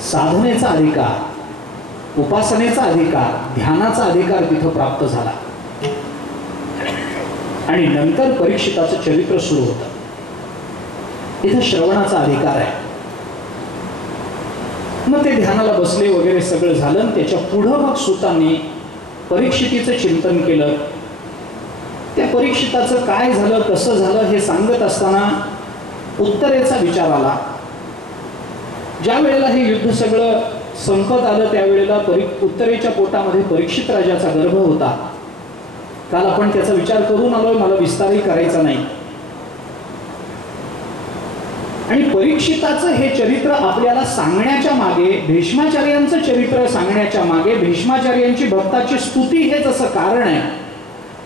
साधनेचा अधिकार, उपासनेचा अधिकार, ध्यानाचा अधिकार तिथं प्राप्त झाला. आणि नंतर परीक्षिताचं चरित्र सुरू होतं. इथं श्रवणाचा अधिकार आहे. मग ते ध्यानाला बसले वगैरे सगळं झालं. त्याच्या पुढं मग सुतांनी परीक्षितीचं चिंतन केलं. त्या परीक्षिताचं काय झालं, कसं झालं हे सांगत असताना उत्तरेचा विचार आला. ज्या वेळेला हे युद्ध सगळं संपत आलं, त्यावेळेला उत्तरेच्या पोटामध्ये परीक्षित राजाचा गर्भ होता. काल आपण त्याचा विचार करून आलोय, मला विस्तारही करायचा नाही. आणि परीक्षिताचं हे चरित्र आपल्याला सांगण्याच्या मागे, भीष्माचार्यांचं चरित्र सांगण्याच्या मागे, भीष्माचार्यांची भक्ताची स्तुती हे जसं कारण आहे,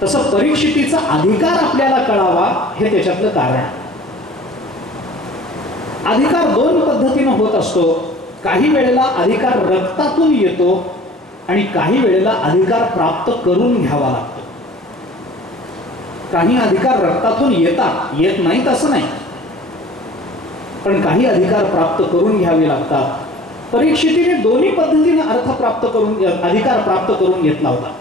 तसं परीक्षितीचा अधिकार आपल्याला कळावा हे त्याच्यातलं कारण आहे. अधिकार 2 पद्धतीनं होत असतो. काही वेळेला अधिकार रक्तातून येतो आणि काही वेळेला अधिकार प्राप्त करून घ्यावा लागतो. काही अधिकार रक्तातून येतात, येत नाहीत असं नाही, पण काही अधिकार प्राप्त करून घ्यावे लागतात. परीक्षितीने दोन्ही पद्धतीने अधिकार प्राप्त करून घेतला होता.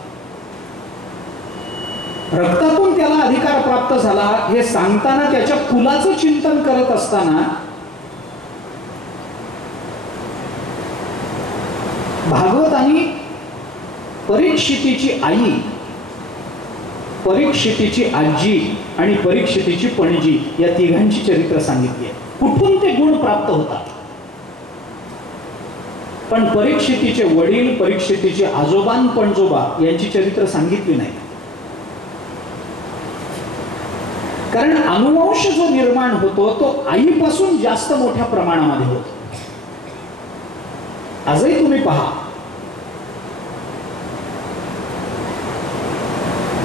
रक्तातून त्याला अधिकार प्राप्त झाला हे सांगताना त्याच्या कुलाचं चिंतन करत असताना भागवतांनी परीक्षितीची आई, परीक्षितीची आजी आणि परीक्षितीची पणजी या तिघांची चरित्र सांगितली आहे. कुठून ते गुण प्राप्त होतात. पण परीक्षितीचे वडील, परीक्षितीचे आजोबान पणजोबा यांची चरित्र सांगितली नाही. कारण अनुवंश जो निर्माण होतो तो आईपासून जास्त मोठ्या प्रमाणामध्ये होतो. आजही तुम्ही पहा,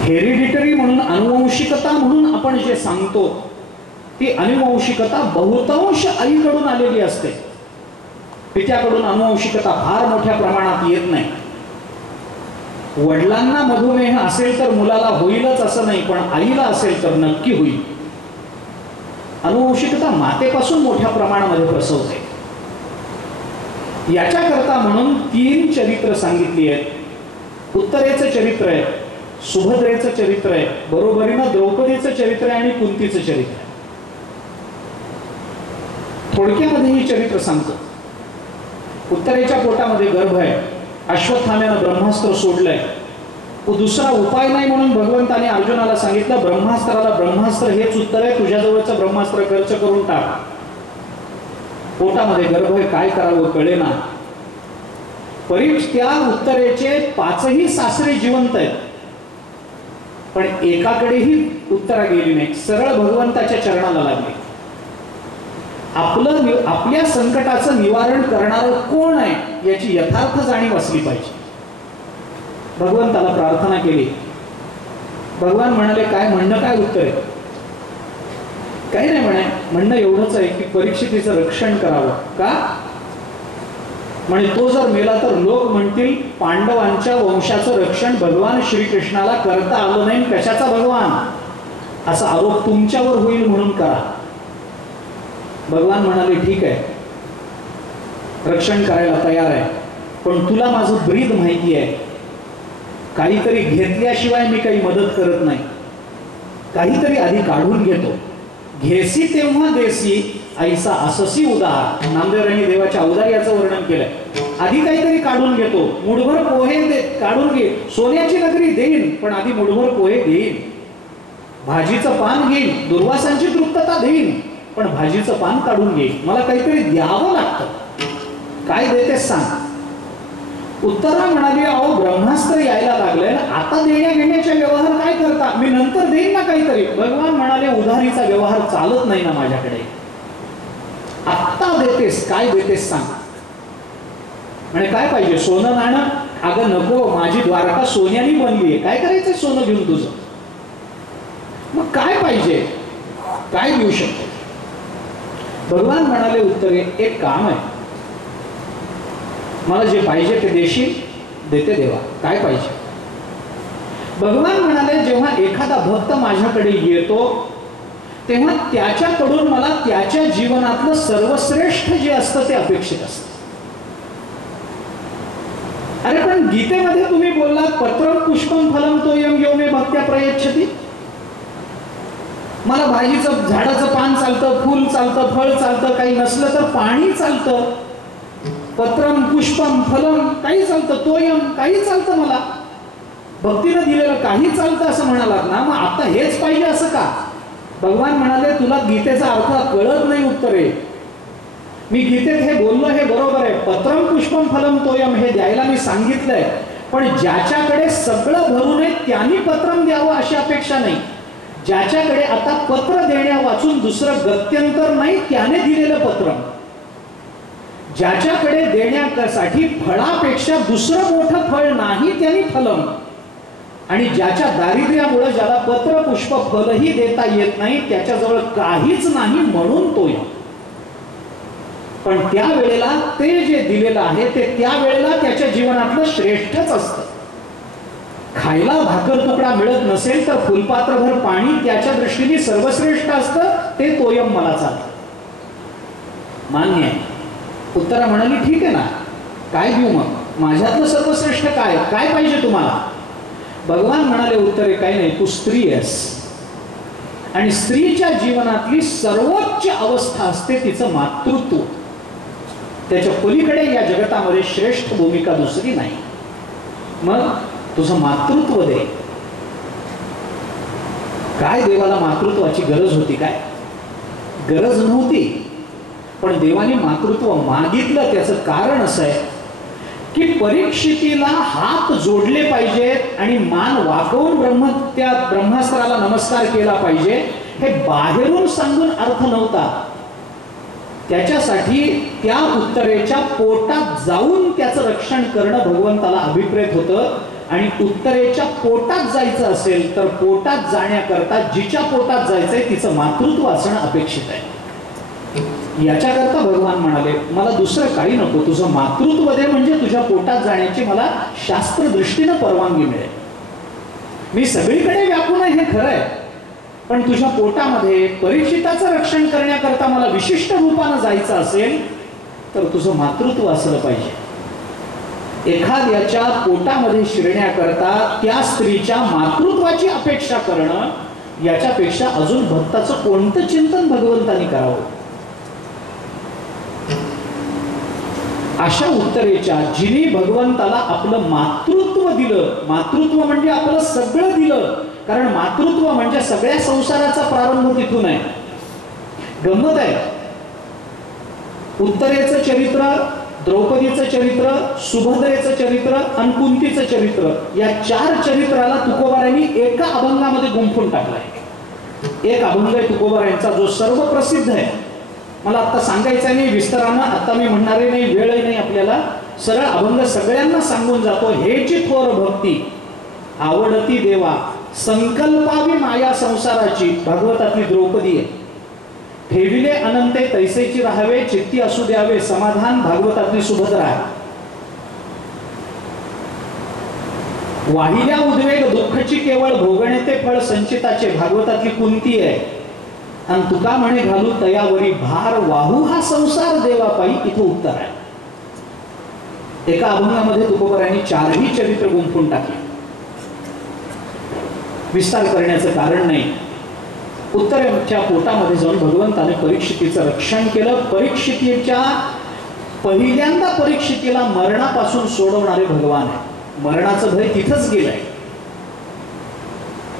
हेरिडिटरी म्हणून, अनुवंशिकता म्हणून आपण जे सांगतो ती अनुवंशिकता बहुतांश आईकडून आलेली असते. पित्याकडून अनुवंशिकता फार मोठ्या प्रमाणात येत नाही. वडिलांना मधुमेह असेल तर मुलाला होईलच असं नाही, पण आईला असेल तर नक्की होईल. अनुवंशिकता मातेपासून मोठ्या प्रमाणामध्ये प्रसवते. याच्याकरता म्हणून 3 चरित्र सांगितली आहेत. उत्तरेचं चरित्र आहे, सुभद्रेचं चरित्र आहे, बरोबरीनं द्रौपदीचं चरित्र आहे आणि कुंतीचं चरित्र आहे. थोडक्यामध्ये ही चरित्र सांगतो. उत्तरेच्या पोटामध्ये गर्भ आहे, अश्वत्थाम्यानं ब्रह्मास्त्र सोडलंय. दुसरा उपाय नाही म्हणून भगवंताने अर्जुनाला सांगितलं, ब्रह्मास्त्राला ब्रह्मास्त्र हेच उत्तर आहे, तुझ्याजवळचं ब्रह्मास्त्र खर्च करून टाक. पोटामध्ये गर्भ आहे, काय करावं कळेना. त्या उत्तरेचे 5ही सासरे जिवंत आहेत, पण एकाकडेही उत्तरा गेली नाही, सरळ भगवंताच्या चरणाला लागली. आपल्या संकटाचं निवारण करणारं कोण आहे याची यथार्थ जाणीव असली पाहिजे. भगवंताला प्रार्थना केली. भगवान म्हणाले, काय म्हणणं, काय उत्तर आहे? काही नाही म्हणणं एवढंच आहे की परीक्षितीचं रक्षण करावं. का म्हणजे तो जर मेला तर लोक म्हणतील पांडवांच्या वंशाचं रक्षण भगवान श्रीकृष्णाला करता आलं नाही, कशाचा भगवान, असा आरोप तुमच्यावर होईल म्हणून करा. भगवान म्हणाले, ठीक आहे, रक्षण करायला तयार आहे, पण तुला माझं ब्रीद माहिती आहे. काहीतरी घेतल्याशिवाय मी काही मदत करत नाही, काहीतरी आधी काढून घेतो. घेसी तेव्हा देसी ऐसा अससी उदार. नामदेवांनी देवाच्या औदार्याचं वर्णन केलंय. आधी काहीतरी काढून घेतो, मुठभर पोहे काढून घे, सोन्याची नगरी देईन, पण आधी मुठभर पोहे देईन. भाजीचं पान घेईन, दुर्वासांची तृप्तता देईन, पण भाजीचं पान काढून घेईन. मला काहीतरी द्यावं लागतं. काय देतेस सांग. उत्तरा म्हणाली, अहो ब्रह्मास्त्र यायला लागलंय, आता देण्या घेण्याचे व्यवहार काय करता, मी नंतर देईन ना काहीतरी. भगवान म्हणाले, उधारीचा व्यवहार चालत नाही ना माझ्याकडे, आत्ता देतेस, काय देतेस सांग. म्हणजे काय पाहिजे, सोनं नाणं? अगं नको, माझी द्वारका सोन्याने बनली आहे, काय करायचंय सोनं घेऊन तुझं. मग काय पाहिजे, काय देऊ शकतो. भगवान म्हणाले, उत्तरे, एक काम आहे, मला जे पाहिजे ते देशील? देते देवा, काय पाहिजे. भगवान म्हणाले, जेव्हा एखादा भक्त माझ्याकडे येतो तेव्हा त्याच्याकडून मला त्याच्या जीवनातलं सर्वश्रेष्ठ जे असतं ते अपेक्षित असतं. अरे पण गीतेमध्ये तुम्ही बोललात, पत्रम पुष्पम फलम तोयम यो मे भक्त्या प्रयच्छति. मला भाजीचं, झाडाचं पान चालतं, फूल चालतं, फळ चालतं, काही नसलं तर पाणी चालतं. पत्रम पुष्पम फलम काही चालतं, तोयम काही चालतं, मला भक्तीनं दिलेलं काही चालतं असं म्हणालात ना, मग आता हेच पाहिजे असं का. भगवान म्हणाले, तुला गीतेचा अर्थ कळत नाही. उत्तरे, मी गीतेत हे बोललो हे बरोबर आहे, पत्रम पुष्पम फलम तोयम हे द्यायला मी सांगितलंय, पण ज्याच्याकडे सगळं भरून आहे त्यांनी पत्रम द्यावं अशी अपेक्षा नाही. ज्याच्याकडे आता पत्र देण्या वाचून दुसरं गत्यंतर नाही त्याने दिलेलं पत्रम. ज्याच्याकडे देण्यासाठी फळापेक्षा दुसरं मोठं फळ नाही त्यांनी फलम. आणि ज्याच्या दारिद्र्यामुळे ज्याला पत्र पुष्प फलही देता येत नाही, त्याच्याजवळ काहीच नाही म्हणून तो. पण त्या वेळेला ते जे दिलेलं आहे ते त्या वेळेला त्याच्या जीवनातलं श्रेष्ठच असतं. खायला भाकर तुकडा मिळत नसेल तर फुलपात्रभर पाणी त्याच्या दृष्टीने सर्वश्रेष्ठ असतं, ते तोयम मला चालतं. मान्य आहे. उत्तरा म्हणाली, ठीक आहे ना, काय देऊ मग, माझ्यातलं सर्वश्रेष्ठ काय, काय पाहिजे तुम्हाला. भगवान म्हणाले, उत्तरे काही नाही, तू स्त्री आहेस आणि स्त्रीच्या जीवनातली सर्वोच्च अवस्था असते तिचं मातृत्व. त्याच्या पलीकडे या जगतामध्ये श्रेष्ठ भूमिका दुसरी नाही. मग तुझं मातृत्व दे. काय देवाला मातृत्वाची गरज होती काय? गरज नव्हती, पण देवाने मातृत्व मागितलं. त्याचं कारण असं आहे, की परीक्षितीला हात जोडले पाहिजेत आणि मान वाकवून त्या ब्रह्मास्त्राला नमस्कार केला पाहिजे, हे बाहेरून सांगून अर्थ नव्हता. त्याच्यासाठी त्या उत्तरेच्या पोटात जाऊन त्याचं रक्षण करणं भगवंताला अभिप्रेत होतं. आणि उत्तरेच्या पोटात जायचं असेल तर पोटात जाण्याकरता जिच्या पोटात जायचंय तिचं मातृत्व असणं अपेक्षित आहे. याच्याकरता भगवान म्हणाले, मला दुसरं काही नको, तुझं मातृत्व दे, म्हणजे तुझ्या पोटात जाण्याची मला शास्त्र दृष्टीनं परवानगी मिळेल. मी सगळीकडे व्यापून आहे हे खरं आहे, पण तुझ्या पोटामध्ये परीक्षिताचं रक्षण करण्याकरता मला विशिष्ट रूपानं जायचं असेल तर तुझं मातृत्व असलं पाहिजे. एखाद्याच्या पोटामध्ये शिरण्याकरता त्या स्त्रीच्या मातृत्वाची अपेक्षा करणं याच्यापेक्षा अजून भक्ताचं कोणतं चिंतन भगवंतानी करावं. अशा उत्तरेच्या जिने भगवंताला आपलं मातृत्व दिलं, मातृत्व म्हणजे आपलं सगळं दिलं, कारण मातृत्व म्हणजे सगळ्या संसाराचा प्रारंभ तिथून आहे. गंमत आहे, उत्तरेचं चरित्र, द्रौपदीचं चरित्र, सुभद्रेचं चरित्र आणि कुंतीचं चरित्र, या 4 चरित्राला तुकोबारायांनी एका अभंगामध्ये गुंफून टाकलाय. एक अभंग आहे तुकोबारायांचा जो सर्व प्रसिद्ध आहे. मला आता सांगायचं नाही विस्तारानं, आता मी म्हणणारे नाही, वेळही नाही आपल्याला. सरळ अभंग सगळ्यांना सांगून जातो. हेची थोर भक्ती आवडती देवा, संकल्पावी माया संसाराची, भागवतातली द्रौपदी आहे. ठेविले अनंते तैसेची राहावे, चित्ती असू द्यावे समाधान, भागवतातली सुभद्रा आहे. वाहिल्या उद्वेग दुःखची केवळ भोगणे ते फळ संचिताचे, भागवतातली कुंती आहे. आणि तुका म्हणे घालू तयावरी भार, वाहू हा संसार देवापायी, इथं उत्तर आहे. एका अभंगामध्ये तुकोबारायांनी 4ही चरित्र गुंफून टाकले. विस्तार करण्याचं कारण नाही. उत्तरेच्या पोटामध्ये जाऊन भगवंताने परीक्षितीचं रक्षण केलं. परीक्षितीच्या पहिल्यांदा परीक्षितीला मरणापासून सोडवणारे भगवान आहे. मरणाचं भय तिथंच गेलंय,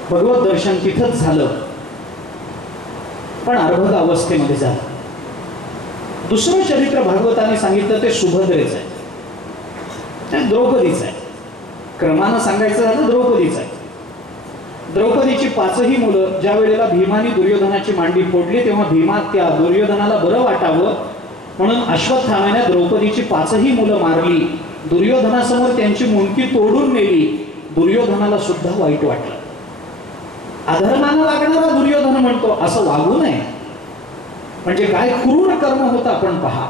भगवत दर्शन तिथंच झालं, पण अर्भक अवस्थेमध्ये झालं. दुसरं चरित्र भागवताने सांगितलं ते सुभद्रेचं आहे, द्रौपदीचं आहे. क्रमानं सांगायचं झालं द्रौपदीचं आहे. द्रौपदीची 5ही मुलं ज्या वेळेला भीमाने दुर्योधनाची मांडी फोडली तेव्हा भीमा त्या दुर्योधनाला बरं वाटावं म्हणून अश्वत्थाम्याने द्रौपदीची 5ही मुलं मारली. दुर्योधनासमोर त्यांची मुंडकी तोडून नेली. दुर्योधनाला सुद्धा वाईट वाटलं. अधर्मानं वागणारा दुर्योधन म्हणतो असं वागू नये, म्हणजे काय क्रूर कर्म होतं आपण पहा.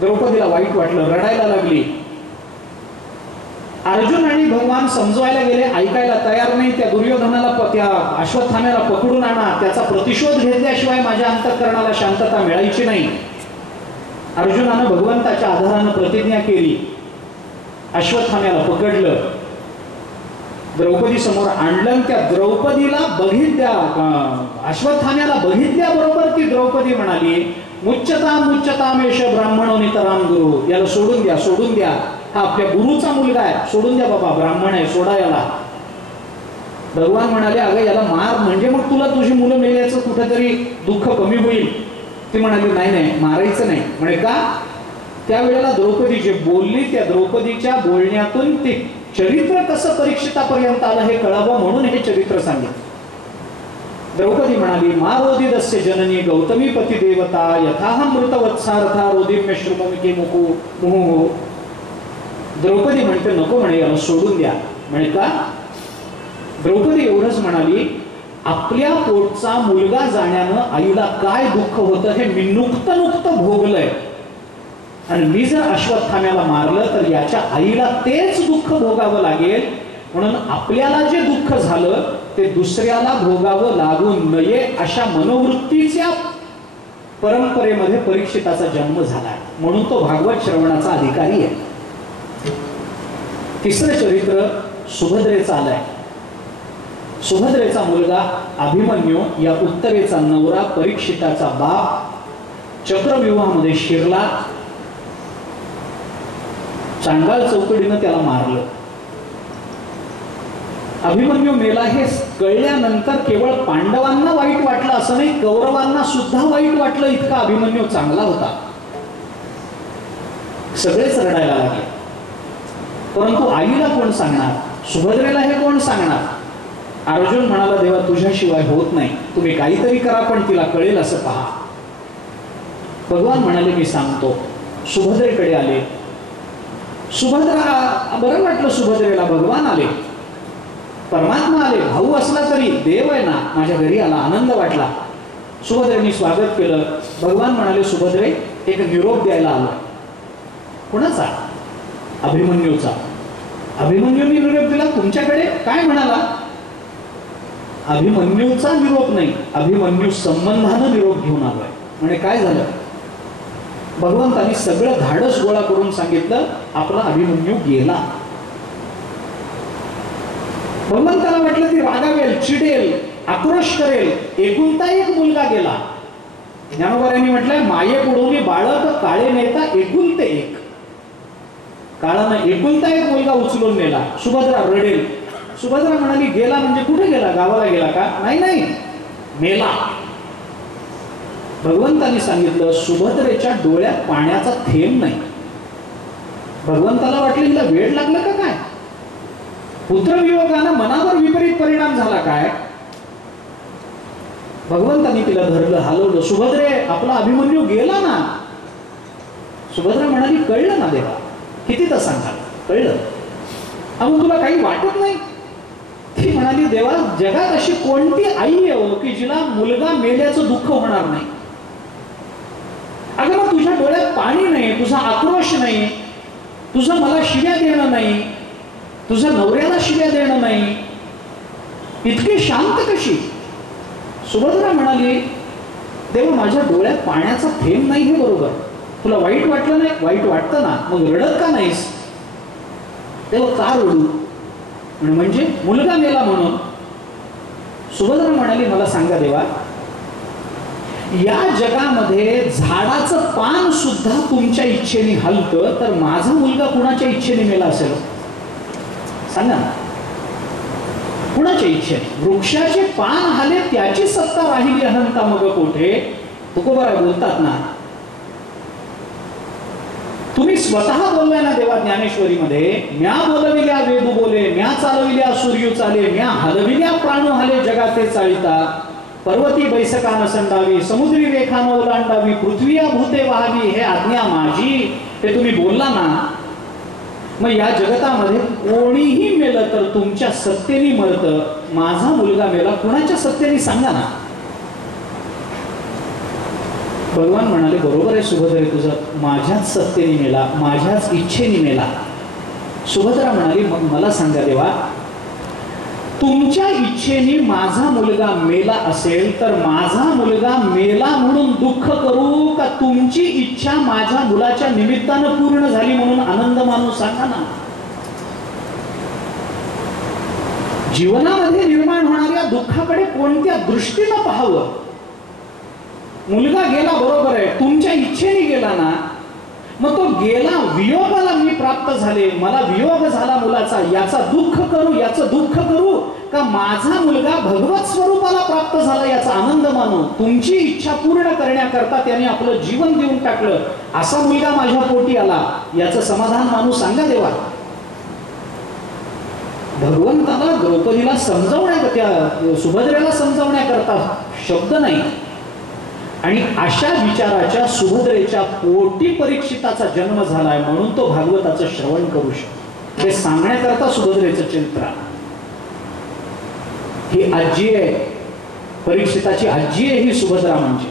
द्रौपदीला वाईट वाटलं, रडायला लागली. अर्जुन आणि भगवान समजवायला गेले, ऐकायला तयार नाही. त्या दुर्योधनाला त्या अश्वत्थाम्याला पकडून आणा, त्याचा प्रतिशोध घेतल्याशिवाय माझ्या अंतःकरणाला शांतता मिळायची नाही. अर्जुनानं भगवंताच्या आधारानं प्रतिज्ञा केली. अश्वत्थाम्याला पकडलं, द्रौपदी समोर आणलं. त्या द्रौपदीला बघितल्या, अश्वत्थाम्याला बघितल्याबरोबर ती द्रौपदी म्हणाली, मुच्यताम मुच्यतामेश ब्राह्मणो नितराम गुरु, याला सोडून द्या, सोडून द्या, हा आपल्या गुरुचा मुलगा आहे, सोडून द्या बाबा, ब्राह्मण आहे, सोडा याला. भगवान म्हणाले, अगं याला मार, म्हणजे मग तुला तुझी मुलं मेल्याचं कुठेतरी दुःख कमी होईल. ती म्हणाली, नाही नाही मारायचं नाही. म्हणे का? त्यावेळेला द्रौपदी जे बोलली, त्या द्रौपदीच्या बोलण्यातून ते चरित्र कसं परीक्षितापर्यंत आलं हे कळावं म्हणून हे चरित्र सांगितलं. द्रौपदी म्हणाली, मा रोदिदस्य जननी गौतमी पती देवता यथाहम मृतवत्सारथा रोदिम्य श्रुपमिके मुहु. द्रौपदी म्हणते, नको म्हणे, याला सोडून द्या. म्हणे का? द्रौपदी एवढंच म्हणाली, आपल्या पोटचा मुलगा जाण्यानं आईला काय दुःख होतं हे मी नुकतं भोगलंय, आणि मी जर अश्वत्थाम्याला मारलं तर याच्या आईला तेच दुःख भोगावं लागेल. म्हणून आपल्याला जे दुःख झालं ते दुसऱ्याला भोगावं लागू नये अशा मनोवृत्तीच्या परंपरेमध्ये परीक्षिताचा जन्म झाला, म्हणून तो भागवत श्रवणाचा अधिकारी आहे. तिसरं चरित्र सुभद्रेचं आलंय. सुभद्रेचा मुलगा अभिमन्यू या उत्तरेचा नवरा परीक्षिताचा बाप चक्रव्यूहामध्ये शिरला. चांडाळ चौकडीनं त्याला मारलं. अभिमन्यू मेला हे कळल्यानंतर केवळ पांडवांना वाईट वाटलं असं नाही, कौरवांना सुद्धा वाईट वाटलं. इतका अभिमन्यू चांगला होता. सगळेच रडायला लागले. परंतु आईला कोण सांगणार, सुभद्रेला हे कोण सांगणार? अर्जुन म्हणाला, देवा तुझ्याशिवाय होत नाही, तुम्ही काहीतरी करा, पण तिला कळेल असं पहा. भगवान म्हणाले, मी सांगतो. सुभद्रेकडे आले. सुभद्रा, बरं वाटलं सुभद्रेला, भगवान आले, परमात्मा आले. भाऊ असला तरी देव आहे ना, माझ्या घरी आला, आनंद वाटला. सुभद्रेने स्वागत केलं. भगवान म्हणाले, सुभद्रे एक निरोप द्यायला आलो. कोणाचा? अभिमन्यूचा. अभिमन्यूंनी निरोप दिला तुमच्याकडे? काय म्हणाला? अभिमन्यूचा निरोप नाही, अभिमन्यू संबंधानं निरोप घेऊन आलोय. म्हणजे काय झालं? भगवंतांनी सगळं धाडस गोळा करून सांगितलं, आपला अभिमन्यू गेला. भगवंताला वाटलं ती रागावेल, चिडेल, आक्रोश करेल. एकुलता एक मुलगा गेला. ज्ञानोबारांनी म्हटलंय, माये पुढोनी बाळक काळे नेता एकुलते एक. काळानं एकुलता एक मुलगा उचलून नेला. सुभद्रा रडेल. सुभद्रा म्हणाली, गेला म्हणजे कुठे गेला? गावाला गेला का? नाही नाही, मेला. भगवंतांनी सांगितलं, सुभद्रेच्या डोळ्यात पाण्याचा थेंब नाही. भगवंताला वाटलं हिला वेळ लागलं का काय? पुत्रवियोगानं मनावर विपरीत परिणाम झाला काय? भगवंतांनी तिला धरलं, हलवलं. सुभद्रे, आपला अभिमन्यू गेला ना. सुभद्रा म्हणाली, कळलं ना देवा, किती तर सांगाल, कळलं. अहो तुला काही वाटत नाही? ती म्हणाली, देवा जगात अशी कोणती आई आहे हो की जिला मुलगा मेल्याचं दुःख होणार नाही? अगं मग तुझ्या डोळ्यात पाणी नाही, तुझा आक्रोश नाही, तुझं मला शिव्या देणं नाही, तुझं नवऱ्याला शिव्या देणं नाही, इतकी शांत कशी? सुभद्रा म्हणाली, देवा माझ्या डोळ्यात पाण्याचा थेंब नाही हे बरोबर, तुला वाईट वाटलं नाही? वाईट वाटतं ना, मग रडत का नाहीस? देवा का रडू? म्हणजे मुलगा मेला म्हणून. सुभद्रा म्हणाली, मला सांगा देवा, या जगामध्ये झाडाचं पान सुद्धा तुमच्या इच्छेने हलतं, तर माझा मुलगा कुणाच्या इच्छेने मेला असेल? सांगा ना, कुणाच्या इच्छेने? वृक्षाचे पान हले त्याची सत्ता राहिली अनंता मग कोठे, तुकोबा बोलतात ना. तुम्ही स्वतः बोललाय ना देवा ज्ञानेश्वरीमध्ये, म्या बोलविल्या वेदू बोले, म्या चालविल्या सूर्य चाले, म्या हलविल्या प्राणू हले जगाते चालिता, पर्वती बैसका नसंडावी, समुद्री रेखा न ओलांडावी, पृथ्वीया भूते व्हावी, हे आज्ञा माझी. हे तुम्ही बोलला ना. मग या जगतामध्ये कोणीही मेलं तर तुमच्या सत्तेने मरतं. माझा मुलगा मेला, कुणाच्या सत्तेने सांगा ना. भगवान म्हणाले, बरोबर आहे सुभद्रे तुझं, माझ्याच सत्तेने मेला, माझ्याच इच्छेने मेला. सुभद्रा म्हणाली, मग मला सांगा देवा, तुमच्या इच्छेने माझा मुलगा मेला असेल तर माझा मुलगा मेला म्हणून दुःख करू का तुमची इच्छा माझ्या मुलाच्या निमित्तानं पूर्ण झाली म्हणून आनंद मानू? सांगा ना. जीवनामध्ये निर्माण होणाऱ्या दुःखाकडे कोणत्या दृष्टीनं पाहावं? मुलगा गेला बरोबर आहे, तुमच्या इच्छेने गेला ना, मग तो गेला, वियोगाला मी प्राप्त झाले, मला वियोग झाला मुलाचा, याचा दुःख करू, याचं दुःख करू का माझा मुलगा भगवत स्वरूपाला प्राप्त झाला याचा आनंद मानू? तुमची इच्छा पूर्ण करण्याकरता त्याने आपलं जीवन देऊन टाकलं, असा मुलगा माझ्या पोटी आला, याचं समाधान मानू? सांगा देवा. भगवंताला द्रौपदीला समजावण्या, त्या सुभद्रेला समजावण्याकरता शब्द नाही. आणि अशा विचाराच्या सुभद्रेच्या पोटी परीक्षिताचा जन्म झालाय, म्हणून तो भागवताचं श्रवण करू शकतो. हे सांगण्याकरता सुभद्रेचं चरित्र. ही आजी आहे, परीक्षिताची आजी आहे ही सुभद्रा म्हणजे.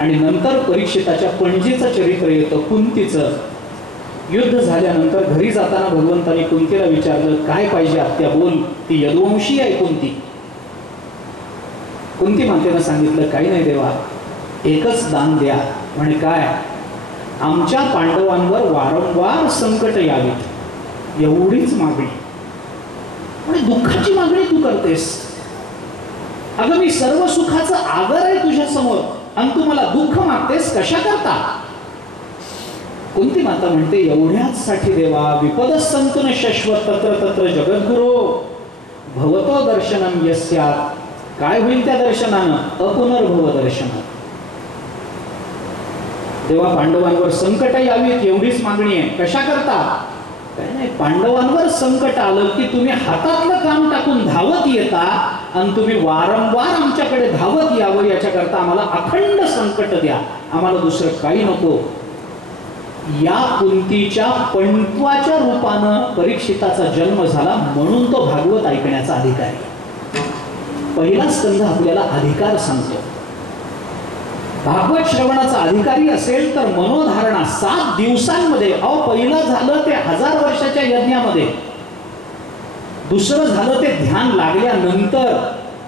आणि नंतर परीक्षिताच्या पणजीचं चरित्र येतं, कुंतीचं. युद्ध झाल्यानंतर घरी जाताना भगवंताने कुंतीला विचारलं, काय पाहिजे आत्या बोल. ती यदुवंशी आहे कुंती. कुंती मातेनं सांगितलं, काही नाही देवा, एकच दान द्या. म्हणे काय? आमच्या पांडवांवर वारंवार संकट यावीत, एवढीच मागणी. म्हणजे दुःखाची मागणी तू करतेस. अगं मी सर्व सुखाचं आगर आहे तुझ्या समोर आणि तू मला दुःख मागतेस, कशा करता? कुंती माता म्हणते, एवढ्याच साठी देवा, विपद संतुन शश्वत तत्र तत्र जगद्गुरो भवतो दर्शनम यस्यात्. काय होईल त्या दर्शनानं? अपुनर्भव दर्शन. तेव्हा पांडवांवर संकट यावीत एवढीच मागणी आहे. कशा करता? काय नाही, पांडवांवर संकट आलं की तुम्ही हातातलं काम टाकून धावत येता आणि तुम्ही वारंवार आमच्याकडे धावत यावं याच्याकरता आम्हाला अखंड संकट द्या, आम्हाला दुसरं काही नको. या कुंतीच्या पंत्वाच्या रूपानं परीक्षिताचा जन्म झाला, म्हणून तो भागवत ऐकण्याचा अधिकारी. पहिला स्कंध आपल्याला अधिकार सांगतो. भागवत श्रवणाचा अधिकारी असेल तर मनोधारणा 7 दिवसांमध्ये, पहिलं झालं ते 1000 वर्षाच्या यज्ञामध्ये, दुसरं झालं ते ध्यान लागल्यानंतर,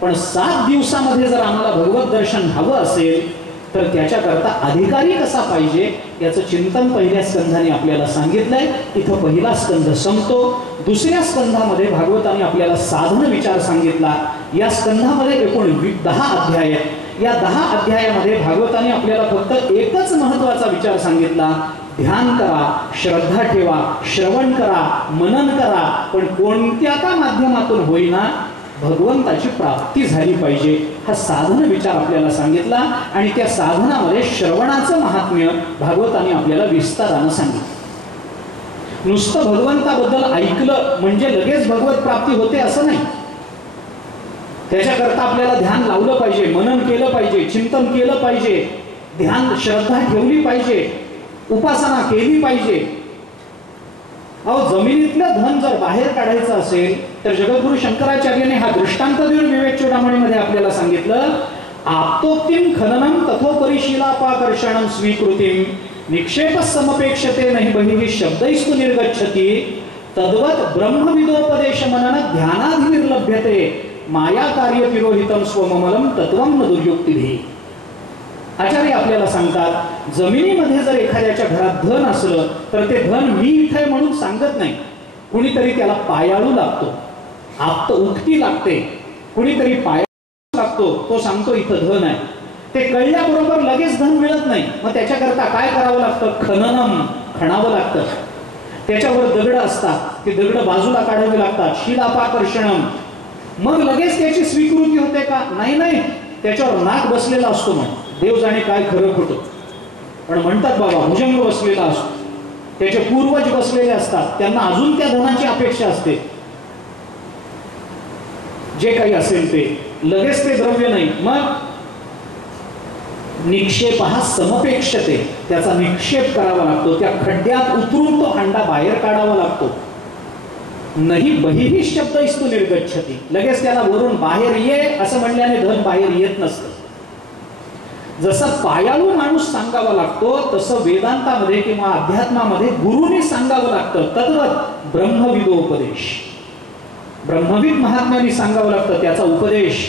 पण 7 दिवसामध्ये जर आम्हाला भगवत दर्शन हवं असेल तर त्याच्याकरता अधिकारी कसा पाहिजे याचं चिंतन पहिल्या स्कंधाने आपल्याला सांगितलंय. इथं पहिला स्कंध संपतो. दुसऱ्या स्कंधामध्ये भागवताने आपल्याला साधन विचार सांगितला. या स्कंधामध्ये एकूण 10 अध्याय आहेत. या 10 अध्यायामध्ये भागवताने आपल्याला फक्त एकच महत्वाचा विचार सांगितला, ध्यान करा, श्रद्धा ठेवा, श्रवण करा, मनन करा, पण कोणत्या का माध्यमातून होईना भगवंताची प्राप्ती झाली पाहिजे. हा साधन विचार आपल्याला सांगितला आणि त्या साधनामध्ये श्रवणाचं महात्म्य भागवताने आपल्याला विस्तारानं सांगितलं. नुसतं भगवंताबद्दल ऐकलं म्हणजे लगेच भगवत प्राप्ती होते असं नाही. त्याच्याकरता आपल्याला ध्यान लावलं पाहिजे, मनन केलं पाहिजे, चिंतन केलं पाहिजे, ध्यान श्रद्धा ठेवली पाहिजे, उपासना केली पाहिजे. जमिनीतलं धन जर बाहेर काढायचं असेल तर जगद्गुरु शंकराचार्याने हा दृष्टांत देऊन विवेक चूडामणीमध्ये आपल्याला सांगितलं, आप्तोक्तिम खननम तथोपरिशीलापाकर्षणम स्वीकृतिम निक्षेप समपेक्षते नहि बहिः शब्दैस्तु निर्गच्छति तद्वत ब्रह्मविदोपदेश मनन ध्यानाधिर्लभ्यते माया कार्य तिरोहितम स्वममलम तत्वम न दुर्युक्तिभिः. आचार्य आपल्याला सांगतात, जमिनीमध्ये जर एखाद्याच्या घरात धन असलं तर ते धन मी इथे म्हणून सांगत नाही, कुणीतरी त्याला पायाळू लागतो, आप्त उक्ती लागते, कुणीतरी पायाळू लागतो, तो सांगतो इथं धन आहे. ते कळल्याबरोबर लगेच धन मिळत नाही. मग त्याच्याकरता काय करावं लागतं? खननम, खणावं लागतं. त्याच्यावर दगड असतात, ते दगड बाजूला काढावी लागतात. शिलापाकर्षणम, मग लगेच त्याची स्वीकृती होते का? नाही नाही, त्याच्यावर नाक बसलेला असतो. म्हण देव जाणे काय खरं खोटं, पण म्हणतात बाबा भुजंग बसलेला असतो, त्याचे पूर्वज बसलेले असतात, त्यांना अजून त्या धनाची अपेक्षा असते. जे काही असेल ते लगेच ते द्रव्य नाही. मग निक्षेप हा समपेक्षते, त्याचा निक्षेप करावा लागतो, त्या खड्ड्यात उतरून तो हंडा बाहेर काढावा लागतो. नाही बहिः शब्दैस्तु निर्गच्छति, लगेच त्याला वरून बाहेर ये असं म्हणल्याने धन बाहेर येत नसतं. जसं पायाळू माणूस सांगावा लागतो तसं वेदांतामध्ये किंवा अध्यात्मामध्ये गुरुने सांगावं लागतं. तद्वत ब्रह्मविदोपदेश, ब्रह्मविद महात्म्याने सांगावं लागतं त्याचा उपदेश.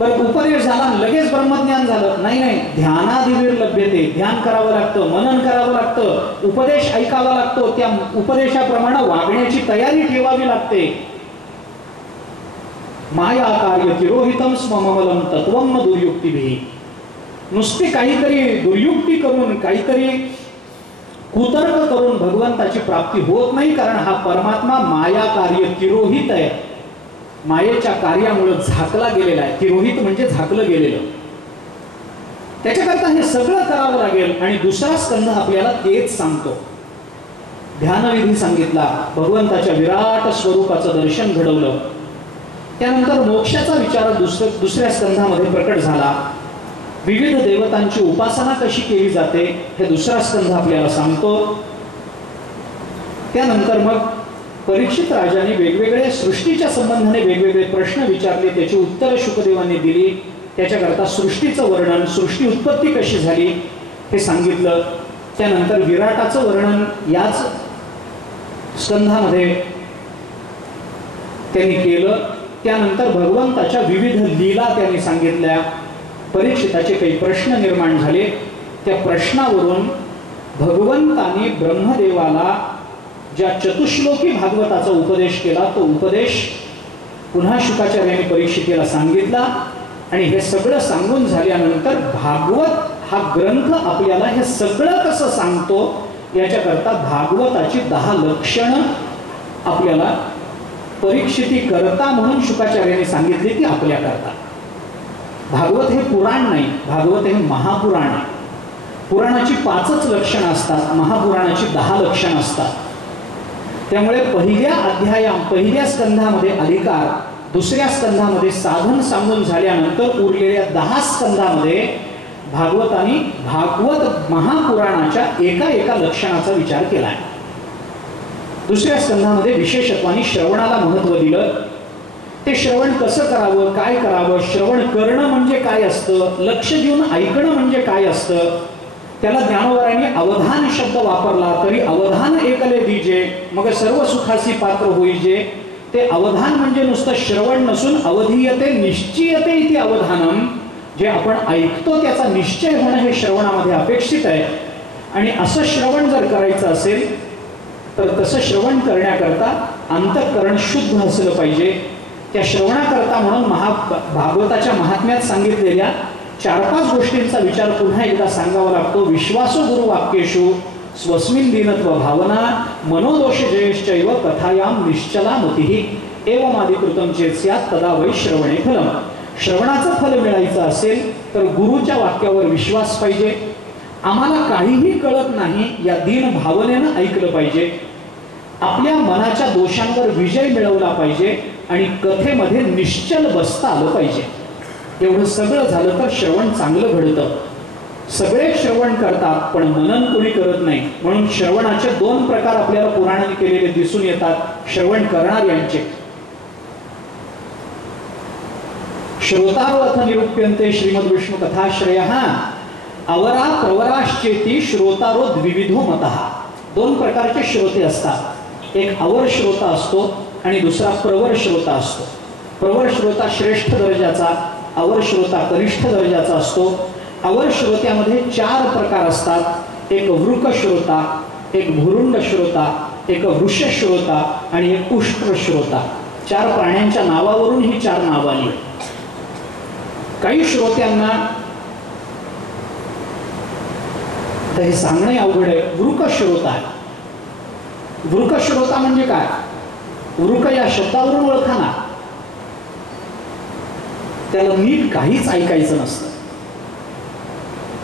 बरं, उपदेश झाला लगेच ब्रह्मज्ञान झालं? नाही नाही, ध्यानाधिवीर लभ्यते, ध्यान करावं लागतं, मनन करावं लागतं, उपदेश ऐकावा लागतो, त्या उपदेशाप्रमाणे वागण्याची तयारी ठेवावी लागते. माया कार्य तिरोहितम स्वममलम तत्वम न दुर्युक्तिभिः. नुसती काहीतरी दुर्युक्ती करून, काहीतरी कुतर्क करून भगवंताची प्राप्ती होत नाही, कारण हा परमात्मा माया कार्य तिरोहित आहे. मायेच्या कार्यामुळे झाकला गेलेला आहे. तिरोहित म्हणजे झाकलं गेलेलं. त्याच्याकरता हे सगळं करावं लागेल. आणि दुसरा स्कंध आपल्याला तेच सांगतो. ध्यानविधी सांगितला, भगवंताच्या विराट स्वरूपाचं दर्शन घडवलं. त्यानंतर मोक्षाचा विचार दुसऱ्या स्कंधामध्ये प्रकट झाला. विविध देवतांची उपासना कशी केली जाते हे दुसरा स्कंध आपल्याला सांगतो. त्यानंतर मग परीक्षित राजाने वेगवेगळ्या सृष्टीच्या संबंधाने वेगवेगळे प्रश्न विचारले, त्याची उत्तरं शुकदेवांनी दिली. त्याच्याकरता सृष्टीचं वर्णन, सृष्टी उत्पत्ती कशी झाली हे सांगितलं. त्यानंतर विराटाचं वर्णन याच स्कंधामध्ये त्यांनी केलं. त्यानंतर भगवंताच्या विविध लीला त्यांनी सांगितल्या. परीक्षिताचे काही प्रश्न निर्माण झाले. त्या प्रश्नावरून भगवंताने ब्रह्मदेवाला ज्या चतुश्लोकी भागवताचा उपदेश केला तो उपदेश पुन्हा शुकाचार्याने परीक्षितेला सांगितला. आणि हे सगळं सांगून झाल्यानंतर भागवत हा ग्रंथ आपल्याला हे सगळं कसं सांगतो याच्याकरता भागवताची 10 लक्षणं आपल्याला परीक्षिती करता म्हणून शुकाचार्याने सांगितले की आपल्या करता. भागवत हे पुराण नाही, भागवत हे महापुराण आहे. पुराणाची 5च लक्षणं असतात, महापुराणाची 10 लक्षणं असतात. त्यामुळे पहिल्या स्कंधामध्ये अधिकार, दुसऱ्या स्कंधामध्ये साधन सांगून झाल्यानंतर उरलेल्या 10 स्कंधामध्ये भागवत महापुराणाच्या एका लक्षणाचा विचार केलाय. दुसऱ्या स्कंधामध्ये विशेषत्वाने श्रवणाला महत्व दिलं. ते श्रवण कसं करावं, काय करावं, श्रवण करणं म्हणजे काय असतं, लक्ष देऊन ऐकणं म्हणजे काय असतं. त्याला ज्ञानोबरांनी अवधान शब्द वापरला. तरी अवधान एकले दीजे मग सर्व सुखासी पात्र होईजे. ते अवधान म्हणजे नुसतं श्रवण नसून अवधीयते निश्चयते इथे अवधानम. जे आपण ऐकतो त्याचा निश्चय होणं हे श्रवणामध्ये अपेक्षित आहे. आणि असं श्रवण जर करायचं असेल तर तसं श्रवण करण्याकरता अंतःकरण शुद्ध असलं पाहिजे. त्या श्रवणाकरता म्हणून भागवताच्या महात्म्यात सांगितलेल्या 4-5 गोष्टींचा विचार पुन्हा एकदा सांगावा लागतो. विश्वासो गुरु वाक्येषु स्वस्मिन दीनत्व भावना मनोदोष जयश्चैव कथायाम निश्चला मतिः एवमादिकृतं चेत् स्यात् तदा वै श्रवणे फलम. श्रवणाचं फल मिळायचं असेल तर गुरुच्या वाक्यावर विश्वास पाहिजे. आम्हाला काहीही कळत नाही या दीन भावनेनं ऐकलं पाहिजे. आपल्या मनाच्या दोषांवर विजय मिळवला पाहिजे आणि कथेमध्ये निश्चल बसता आलं पाहिजे. एवढं सगळं झालं तर श्रवण चांगलं घडतं. सगळे श्रवण करतात पण मनन कोणी करत नाही. म्हणून श्रवणाचे 2 प्रकार आपल्याला पुराणाने केलेले दिसून येतात. श्रवण करणाऱ्यांचे श्रोतारो अथ निरूप्यन्ते श्रीमद विष्णू कथाश्रयः अवरा प्रवराश्चेती श्रोतारो द्विविधो मतः. 2 प्रकारचे श्रोते असतात. एक अवर श्रोता असतो आणि दुसरा प्रवर श्रोता असतो. प्रवर श्रोता श्रेष्ठ दर्जाचा, अवर श्रोता कनिष्ठ दर्जाचा असतो. अवर श्रोत्यामध्ये 4 प्रकार असतात. एक वृक श्रोता, एक भुरुंड श्रोता, एक वृष श्रोता आणि एक उष्ट्र श्रोता. 4 प्राण्यांच्या नावावरून ही 4 नावं आली. काही श्रोत्यांना हे सांगणे अवघड आहे. वृक श्रोता आहे. वृक श्रोता म्हणजे काय? वृक या शब्दावरून ओळखा ना. त्याला नीट काहीच ऐकायचं नसतं.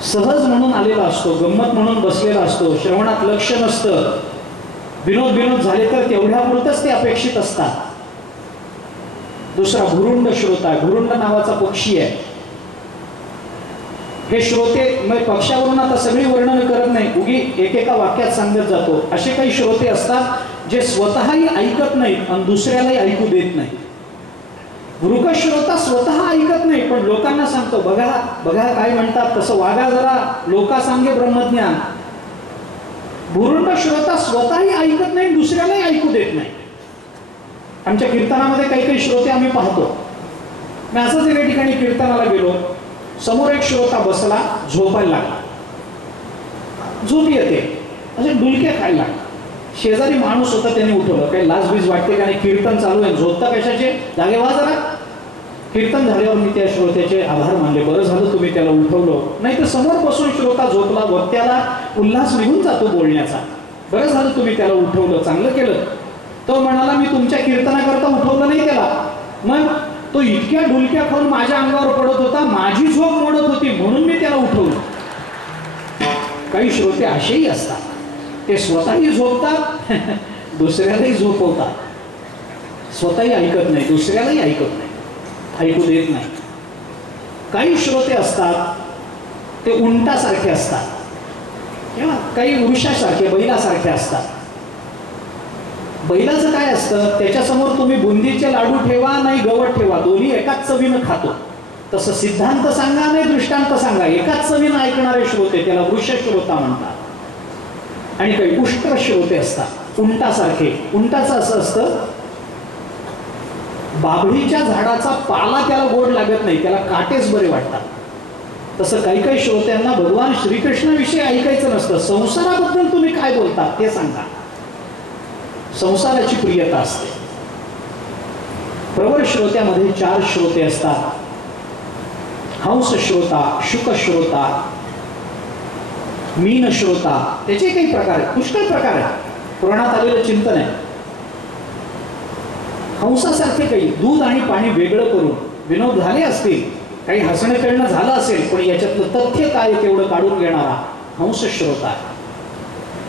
सहज म्हणून आलेला असतो, गंमत म्हणून बसलेला असतो, श्रवणात लक्ष नसतं. विनोद झाले तर तेवढ्यापुरतच ते अपेक्षित असतात. दुसरा भुरुंड श्रोता. भुरुंड नावाचा पक्षी आहे. हे श्रोते मग पक्षावरून आता सगळी वर्णन करत नाही, उगी एकेका वाक्यात सांगत जातो. असे काही श्रोते असतात जे स्वतःही ऐकत नाहीत आणि दुसऱ्यालाही ऐकू देत नाही. वृक श्रोता स्वतः ऐकत नाही पण लोकांना सांगतो, बघा बघा काय म्हणतात, तसं वागा जरा, लोका सांगे ब्रह्मज्ञान. भुरुंड श्रोता स्वतःही ऐकत नाही, दुसऱ्यालाही ऐकू देत नाही. आमच्या कीर्तनामध्ये काही काही श्रोते आम्ही पाहतो. मी असंच एका ठिकाणी कीर्तनाला गेलो. समोर एक श्रोता बसला, झोपायला लागला. झोप येते, असे डुलके खायला लागला. शेजारी माणूस होता, त्याने उठवलं. काही लाजबीज वाटते का नाही, कीर्तन चालू आहे, झोपता कशाचे, जागे व्हा जरा. कीर्तन झाल्यावर मी त्या श्रोत्याचे आभार मानले. बरं झालं तुम्ही त्याला उठवलं, नाही तर समोर बसून श्रोता झोपला, वक्त्याला उल्हास निघून जातो बोलण्याचा. बरं झालं तुम्ही त्याला उठवलं, चांगलं केलं. तो म्हणाला मी तुमच्या कीर्तनाकरता उठवलं नाही त्याला. मग तो इतक्या ढुलक्या खाऊन माझ्या अंगावर पडत होता, माझी झोप मोडत होती म्हणून मी त्याला उठवलं. काही श्रोते असेही असतात. ते स्वतःही झोपतात, दुसऱ्यालाही झोपवतात. स्वतःही ऐकत नाही, दुसऱ्यालाही ऐकत नाही, ऐकू देत नाही. काही श्रोते असतात ते उंटासारखे असतात किंवा काही वृषासारखे, बैलासारखे असतात. बैलाचं काय असतं, त्याच्यासमोर तुम्ही बुंदीचे लाडू ठेवा नाही गवत ठेवा, दोन्ही एकाच चवीनं खातो. तसं सिद्धांत सांगा नाही दृष्टांत सांगा, एकाच चवीनं ऐकणारे श्रोते, त्याला वृष श्रोता म्हणतात. आणि काही उष्ट्र श्रोते असतात, उंटासारखे. उंटाचं असं असतं, बाभळीच्या झाडाचा पाला त्याला गोड लागत नाही, त्याला काटेच बरे वाटतात. तसं काही काही श्रोत्यांना भगवान श्रीकृष्णाविषयी ऐकायचं नसतं, संसाराबद्दल तुम्ही काय बोलता ते सांगा. संसाराची प्रियता असते. प्रवर श्रोत्यामध्ये 4 श्रोते असतात. हंस श्रोता, शुक श्रोता, मीन श्रोता. त्याचे काही प्रकार आहेत, पुष्कळ प्रकार आहेत. पुराणात आलेलं चिंतन आहे. हंसासारखे काही दूध आणि पाणी वेगळं करून विनोद झाले असतील, काही हसणं खेळणं झालं असेल, पण याच्यातलं तथ्य काय तेवढं काढून घेणारा हंस श्रोता आहे.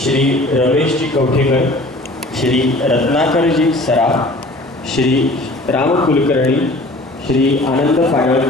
श्री रमेशजी कवठेकर, श्री रत्नाकरजी सराफ, श्री राम कुलकर्णी, श्री आनंद पाडळकर,